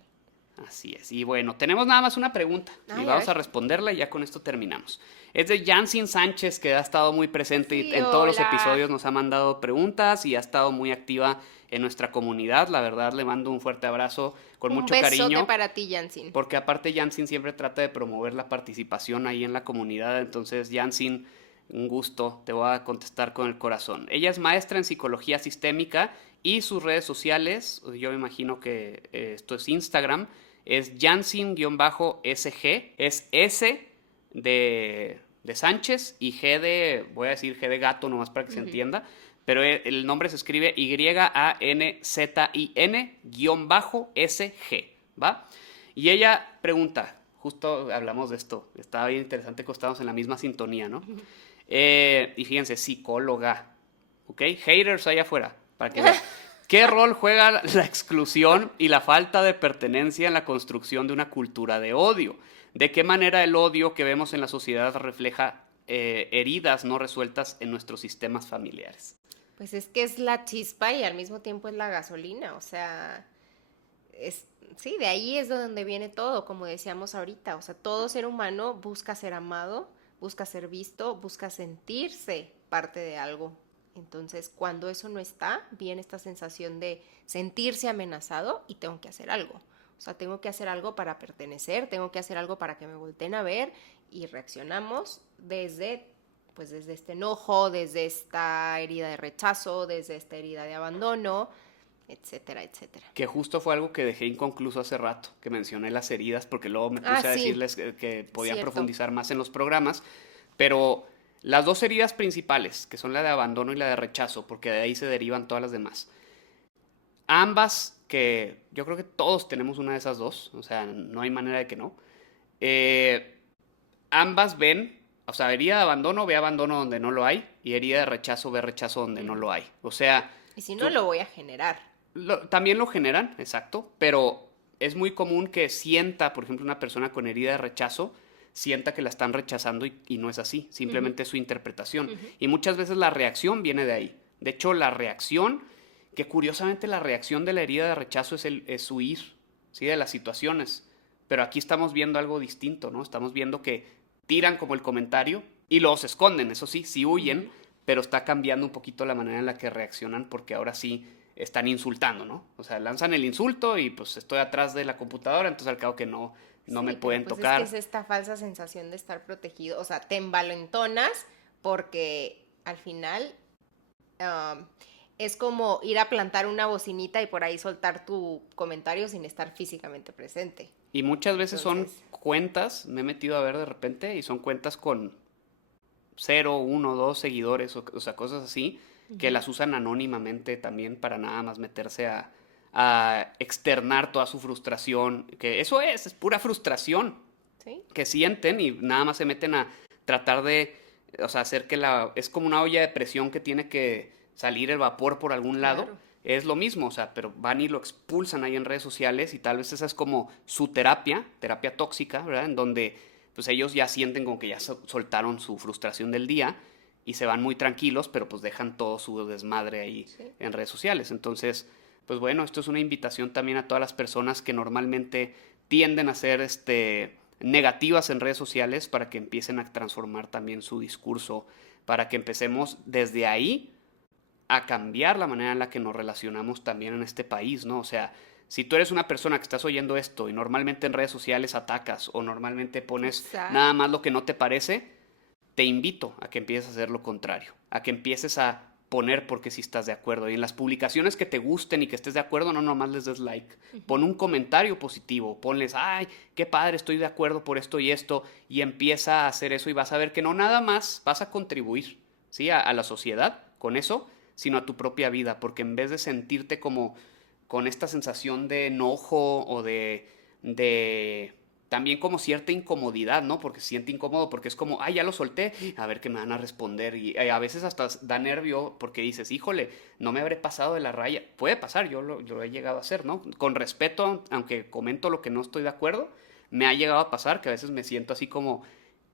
Así es. Y bueno, tenemos nada más una pregunta y vamos a responderla y ya con esto terminamos. Es de Jansin Sánchez, que ha estado muy presente y en todos los episodios nos ha mandado preguntas y ha estado muy activa en nuestra comunidad. La verdad, le mando un fuerte abrazo con mucho cariño. Un besote para ti, Jansin. Porque aparte Jansin siempre trata de promover la participación ahí en la comunidad. Entonces, Jansin, un gusto, te voy a contestar con el corazón. Ella es maestra en psicología sistémica y sus redes sociales, yo me imagino que esto es Instagram, es Jansin-SG, es S de Sánchez y G de, voy a decir G de gato nomás para que se entienda, pero el nombre se escribe YANZIN-SG, ¿va? Y ella pregunta, justo hablamos de esto, estaba bien interesante que estábamos en la misma sintonía, ¿no? Y fíjense, psicóloga, ¿ok? Haters allá afuera, para que vean. ¿Qué rol juega la exclusión y la falta de pertenencia en la construcción de una cultura de odio? ¿De qué manera el odio que vemos en la sociedad refleja heridas no resueltas en nuestros sistemas familiares? Pues es que es la chispa y al mismo tiempo es la gasolina, o sea, sí, de ahí es de donde viene todo, como decíamos ahorita, o sea, todo ser humano busca ser amado, busca ser visto, busca sentirse parte de algo. Entonces, cuando eso no está, viene esta sensación de sentirse amenazado y tengo que hacer algo. O sea, tengo que hacer algo para pertenecer, tengo que hacer algo para que me volteen a ver y reaccionamos desde este enojo, desde esta herida de rechazo, desde esta herida de abandono, etcétera, etcétera. Que justo fue algo que dejé inconcluso hace rato, que mencioné las heridas, porque luego me puse a decirles que podía profundizar más en los programas, pero las dos heridas principales, que son la de abandono y la de rechazo, porque de ahí se derivan todas las demás, ambas, que yo creo que todos tenemos una de esas dos, o sea, no hay manera de que no, ambas ven, o sea, herida de abandono ve abandono donde no lo hay, y herida de rechazo ve rechazo donde no lo hay, o sea... Y si no, lo voy a generar. También lo generan, exacto, pero es muy común que sienta, por ejemplo, una persona con herida de rechazo, sienta que la están rechazando y no es así, simplemente es su interpretación. Ujú. Y muchas veces la reacción viene de ahí. De hecho, la reacción, que curiosamente la reacción de la herida de rechazo es huir, ¿sí? De las situaciones. Pero aquí estamos viendo algo distinto, ¿no? Estamos viendo que tiran como el comentario y luego se esconden, eso sí, sí huyen, pero está cambiando un poquito la manera en la que reaccionan porque ahora sí están insultando, ¿no? O sea, lanzan el insulto y pues estoy atrás de la computadora, entonces al cabo que no me Sí, pero pueden pues tocar. es que es esta falsa sensación de estar protegido, o sea, te envalentonas porque al final am, es como ir a plantar una bocinita y por ahí soltar tu comentario sin estar físicamente presente. Y muchas veces son Entonces, cuentas, me he metido a ver de repente, y son cuentas con 0, 1, 2 seguidores, o sea, cosas así, que ujú, las usan anónimamente también para nada más meterse a externar toda su frustración, que eso es pura frustración ¿sí? que sienten y nada más se meten a tratar de, o sea, hacer que es como una olla de presión que tiene que salir el vapor por algún lado. Claro. Es lo mismo, o sea, pero van y lo expulsan ahí en redes sociales y tal vez esa es como su terapia tóxica, ¿verdad? En donde pues ellos ya sienten como que ya soltaron su frustración del día y se van muy tranquilos, pero pues dejan todo su desmadre ahí Sí. en redes sociales. Entonces, pues bueno, esto es una invitación también a todas las personas que normalmente tienden a ser negativas en redes sociales para que empiecen a transformar también su discurso, para que empecemos desde ahí a cambiar la manera en la que nos relacionamos también en este país, ¿no? O sea, si tú eres una persona que estás oyendo esto y normalmente en redes sociales atacas o normalmente pones nada más Exacto. lo que no te parece, te invito a que empieces a hacer lo contrario, a que empieces a poner porque si estás de acuerdo. Y en las publicaciones que te gusten y que estés de acuerdo, no nomás les des like. Ujú. Pon un comentario positivo, ponles, ay, qué padre, estoy de acuerdo por esto y esto, y empieza a hacer eso y vas a ver que no nada más vas a contribuir, ¿sí? A la sociedad con eso, sino a tu propia vida, porque en vez de sentirte como con esta sensación de enojo o de también como cierta incomodidad, ¿no? Porque se siente incómodo, porque es como, ay, ya lo solté, a ver qué me van a responder. Y a veces hasta da nervio porque dices, híjole, no me habré pasado de la raya. Puede pasar, yo lo he llegado a hacer, ¿no? Con respeto, aunque comento lo que no estoy de acuerdo, me ha llegado a pasar que a veces me siento así como,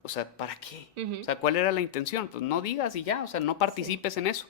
o sea, ¿para qué? O Ujú. sea, ¿cuál era la intención? Pues no digas y ya, o sea, no Sí. participes en eso.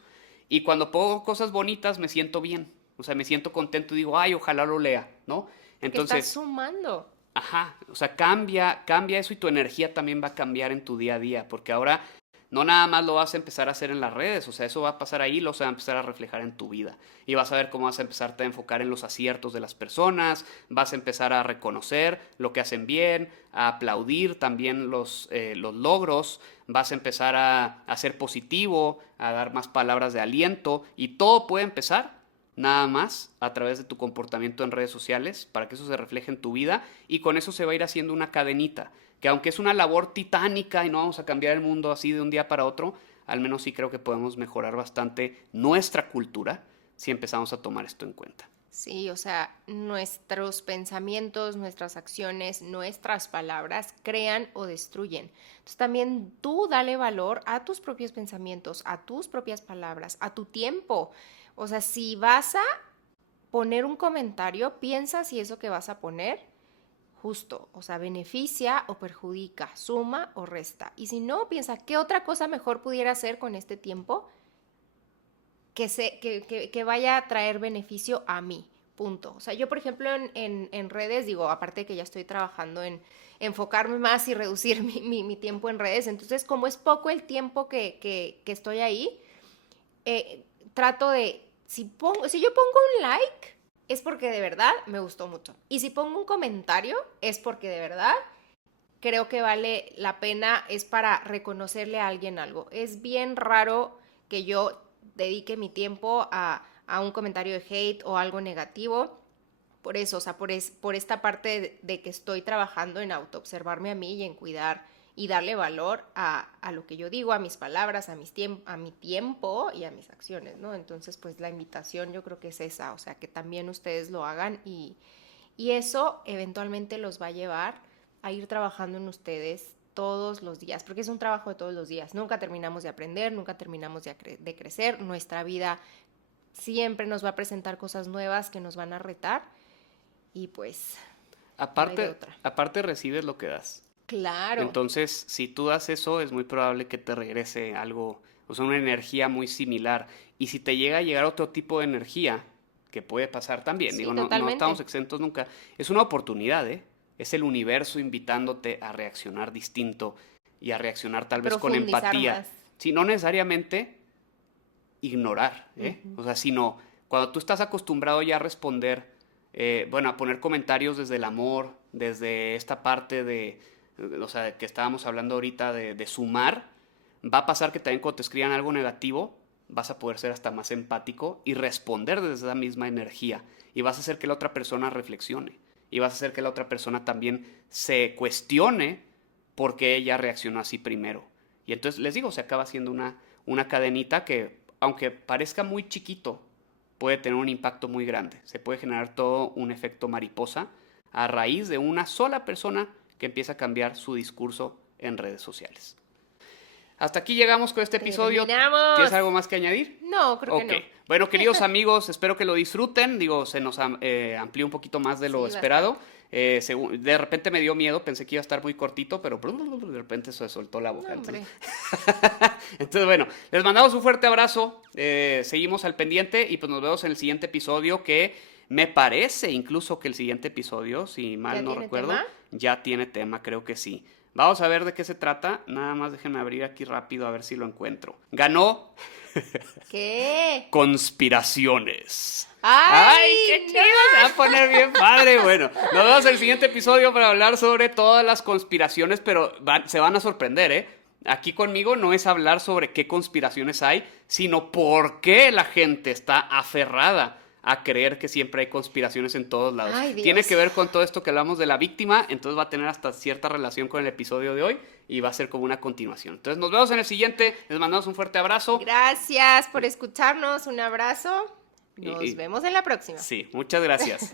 Y cuando pongo cosas bonitas me siento bien, o sea, me siento contento y digo, ay, ojalá lo lea, ¿no? Porque estás Entonces, sumando. ajá, o sea, cambia eso y tu energía también va a cambiar en tu día a día, porque ahora no nada más lo vas a empezar a hacer en las redes, o sea, eso va a pasar ahí, lo se va a empezar a reflejar en tu vida. Y vas a ver cómo vas a empezarte a enfocar en los aciertos de las personas, vas a empezar a reconocer lo que hacen bien, a aplaudir también los logros, vas a empezar a ser positivo, a dar más palabras de aliento, y todo puede empezar nada más a través de tu comportamiento en redes sociales para que eso se refleje en tu vida y con eso se va a ir haciendo una cadenita que aunque es una labor titánica y no vamos a cambiar el mundo así de un día para otro, al menos sí creo que podemos mejorar bastante nuestra cultura si empezamos a tomar esto en cuenta. Sí, o sea, nuestros pensamientos, nuestras acciones, nuestras palabras crean o destruyen. Entonces también tú dale valor a tus propios pensamientos, a tus propias palabras, a tu tiempo. O sea, si vas a poner un comentario, piensa si eso que vas a poner justo, o sea, beneficia o perjudica, suma o resta. Y si no, piensa qué otra cosa mejor pudiera hacer con este tiempo que vaya a traer beneficio a mí. Punto. O sea, yo, por ejemplo, en redes, digo, aparte de que ya estoy trabajando en enfocarme más y reducir mi tiempo en redes, entonces, como es poco el tiempo que estoy ahí, trato de, si yo pongo un like, es porque de verdad me gustó mucho. Y si pongo un comentario, es porque de verdad creo que vale la pena, es para reconocerle a alguien algo. Es bien raro que yo dedique mi tiempo a un comentario de hate o algo negativo. Por eso, o sea, por esta parte de que estoy trabajando en autoobservarme a mí y en cuidar y darle valor a lo que yo digo, a mis palabras, a mi tiempo y a mis acciones, ¿no? Entonces, pues la invitación yo creo que es esa, o sea, que también ustedes lo hagan y eso eventualmente los va a llevar a ir trabajando en ustedes todos los días, porque es un trabajo de todos los días. Nunca terminamos de aprender, nunca terminamos de crecer. Nuestra vida siempre nos va a presentar cosas nuevas que nos van a retar y pues no hay de Aparte, otra. aparte recibes lo que das. Claro. Entonces, si tú das eso, es muy probable que te regrese algo, o sea, una energía muy similar. Y si te llega a llegar otro tipo de energía, que puede pasar también, Sí, digo, no, no totalmente. estamos exentos nunca, es una oportunidad, ¿eh? Es el universo invitándote a reaccionar distinto y a reaccionar tal A vez con profundizar empatía. más. Si no necesariamente ignorar, ¿eh? Ujú. O sea, sino cuando tú estás acostumbrado ya a responder, bueno, a poner comentarios desde el amor, desde esta parte de, o sea, que estábamos hablando ahorita de sumar, va a pasar que también cuando te escriban algo negativo, vas a poder ser hasta más empático y responder desde esa misma energía. Y vas a hacer que la otra persona reflexione. Y vas a hacer que la otra persona también se cuestione por qué ella reaccionó así primero. Y entonces les digo, se acaba siendo una cadenita que, aunque parezca muy chiquito, puede tener un impacto muy grande. Se puede generar todo un efecto mariposa a raíz de una sola persona que empieza a cambiar su discurso en redes sociales. Hasta aquí llegamos con este episodio. Terminamos. ¿Tienes algo más que añadir? No, creo que Ok. no. Bueno, queridos amigos, espero que lo disfruten. Digo, se nos amplió un poquito más de lo Sí, esperado. bastante. De repente me dio miedo, pensé que iba a estar muy cortito, pero de repente se soltó la boca. No, Entonces, hombre. entonces, bueno, les mandamos un fuerte abrazo. Seguimos al pendiente y pues nos vemos en el siguiente episodio que me parece incluso que el siguiente episodio, si mal ¿Ya no tiene recuerdo, tema? ya tiene tema, creo que sí. Vamos a ver de qué se trata. Nada más déjenme abrir aquí rápido a ver si lo encuentro. Ganó ¿Qué? conspiraciones. ¡Ay, ¡Qué no! chido! Se va a poner bien padre. Bueno, nos vemos en el siguiente episodio para hablar sobre todas las conspiraciones, pero se van a sorprender, ¿eh? Aquí conmigo no es hablar sobre qué conspiraciones hay, sino por qué la gente está aferrada a creer que siempre hay conspiraciones en todos lados. Ay, Dios. Tiene que ver con todo esto que hablamos de la víctima, entonces va a tener hasta cierta relación con el episodio de hoy y va a ser como una continuación. Entonces nos vemos en el siguiente, les mandamos un fuerte abrazo. Gracias por escucharnos. Un abrazo. Nos vemos en la próxima. Sí, muchas gracias.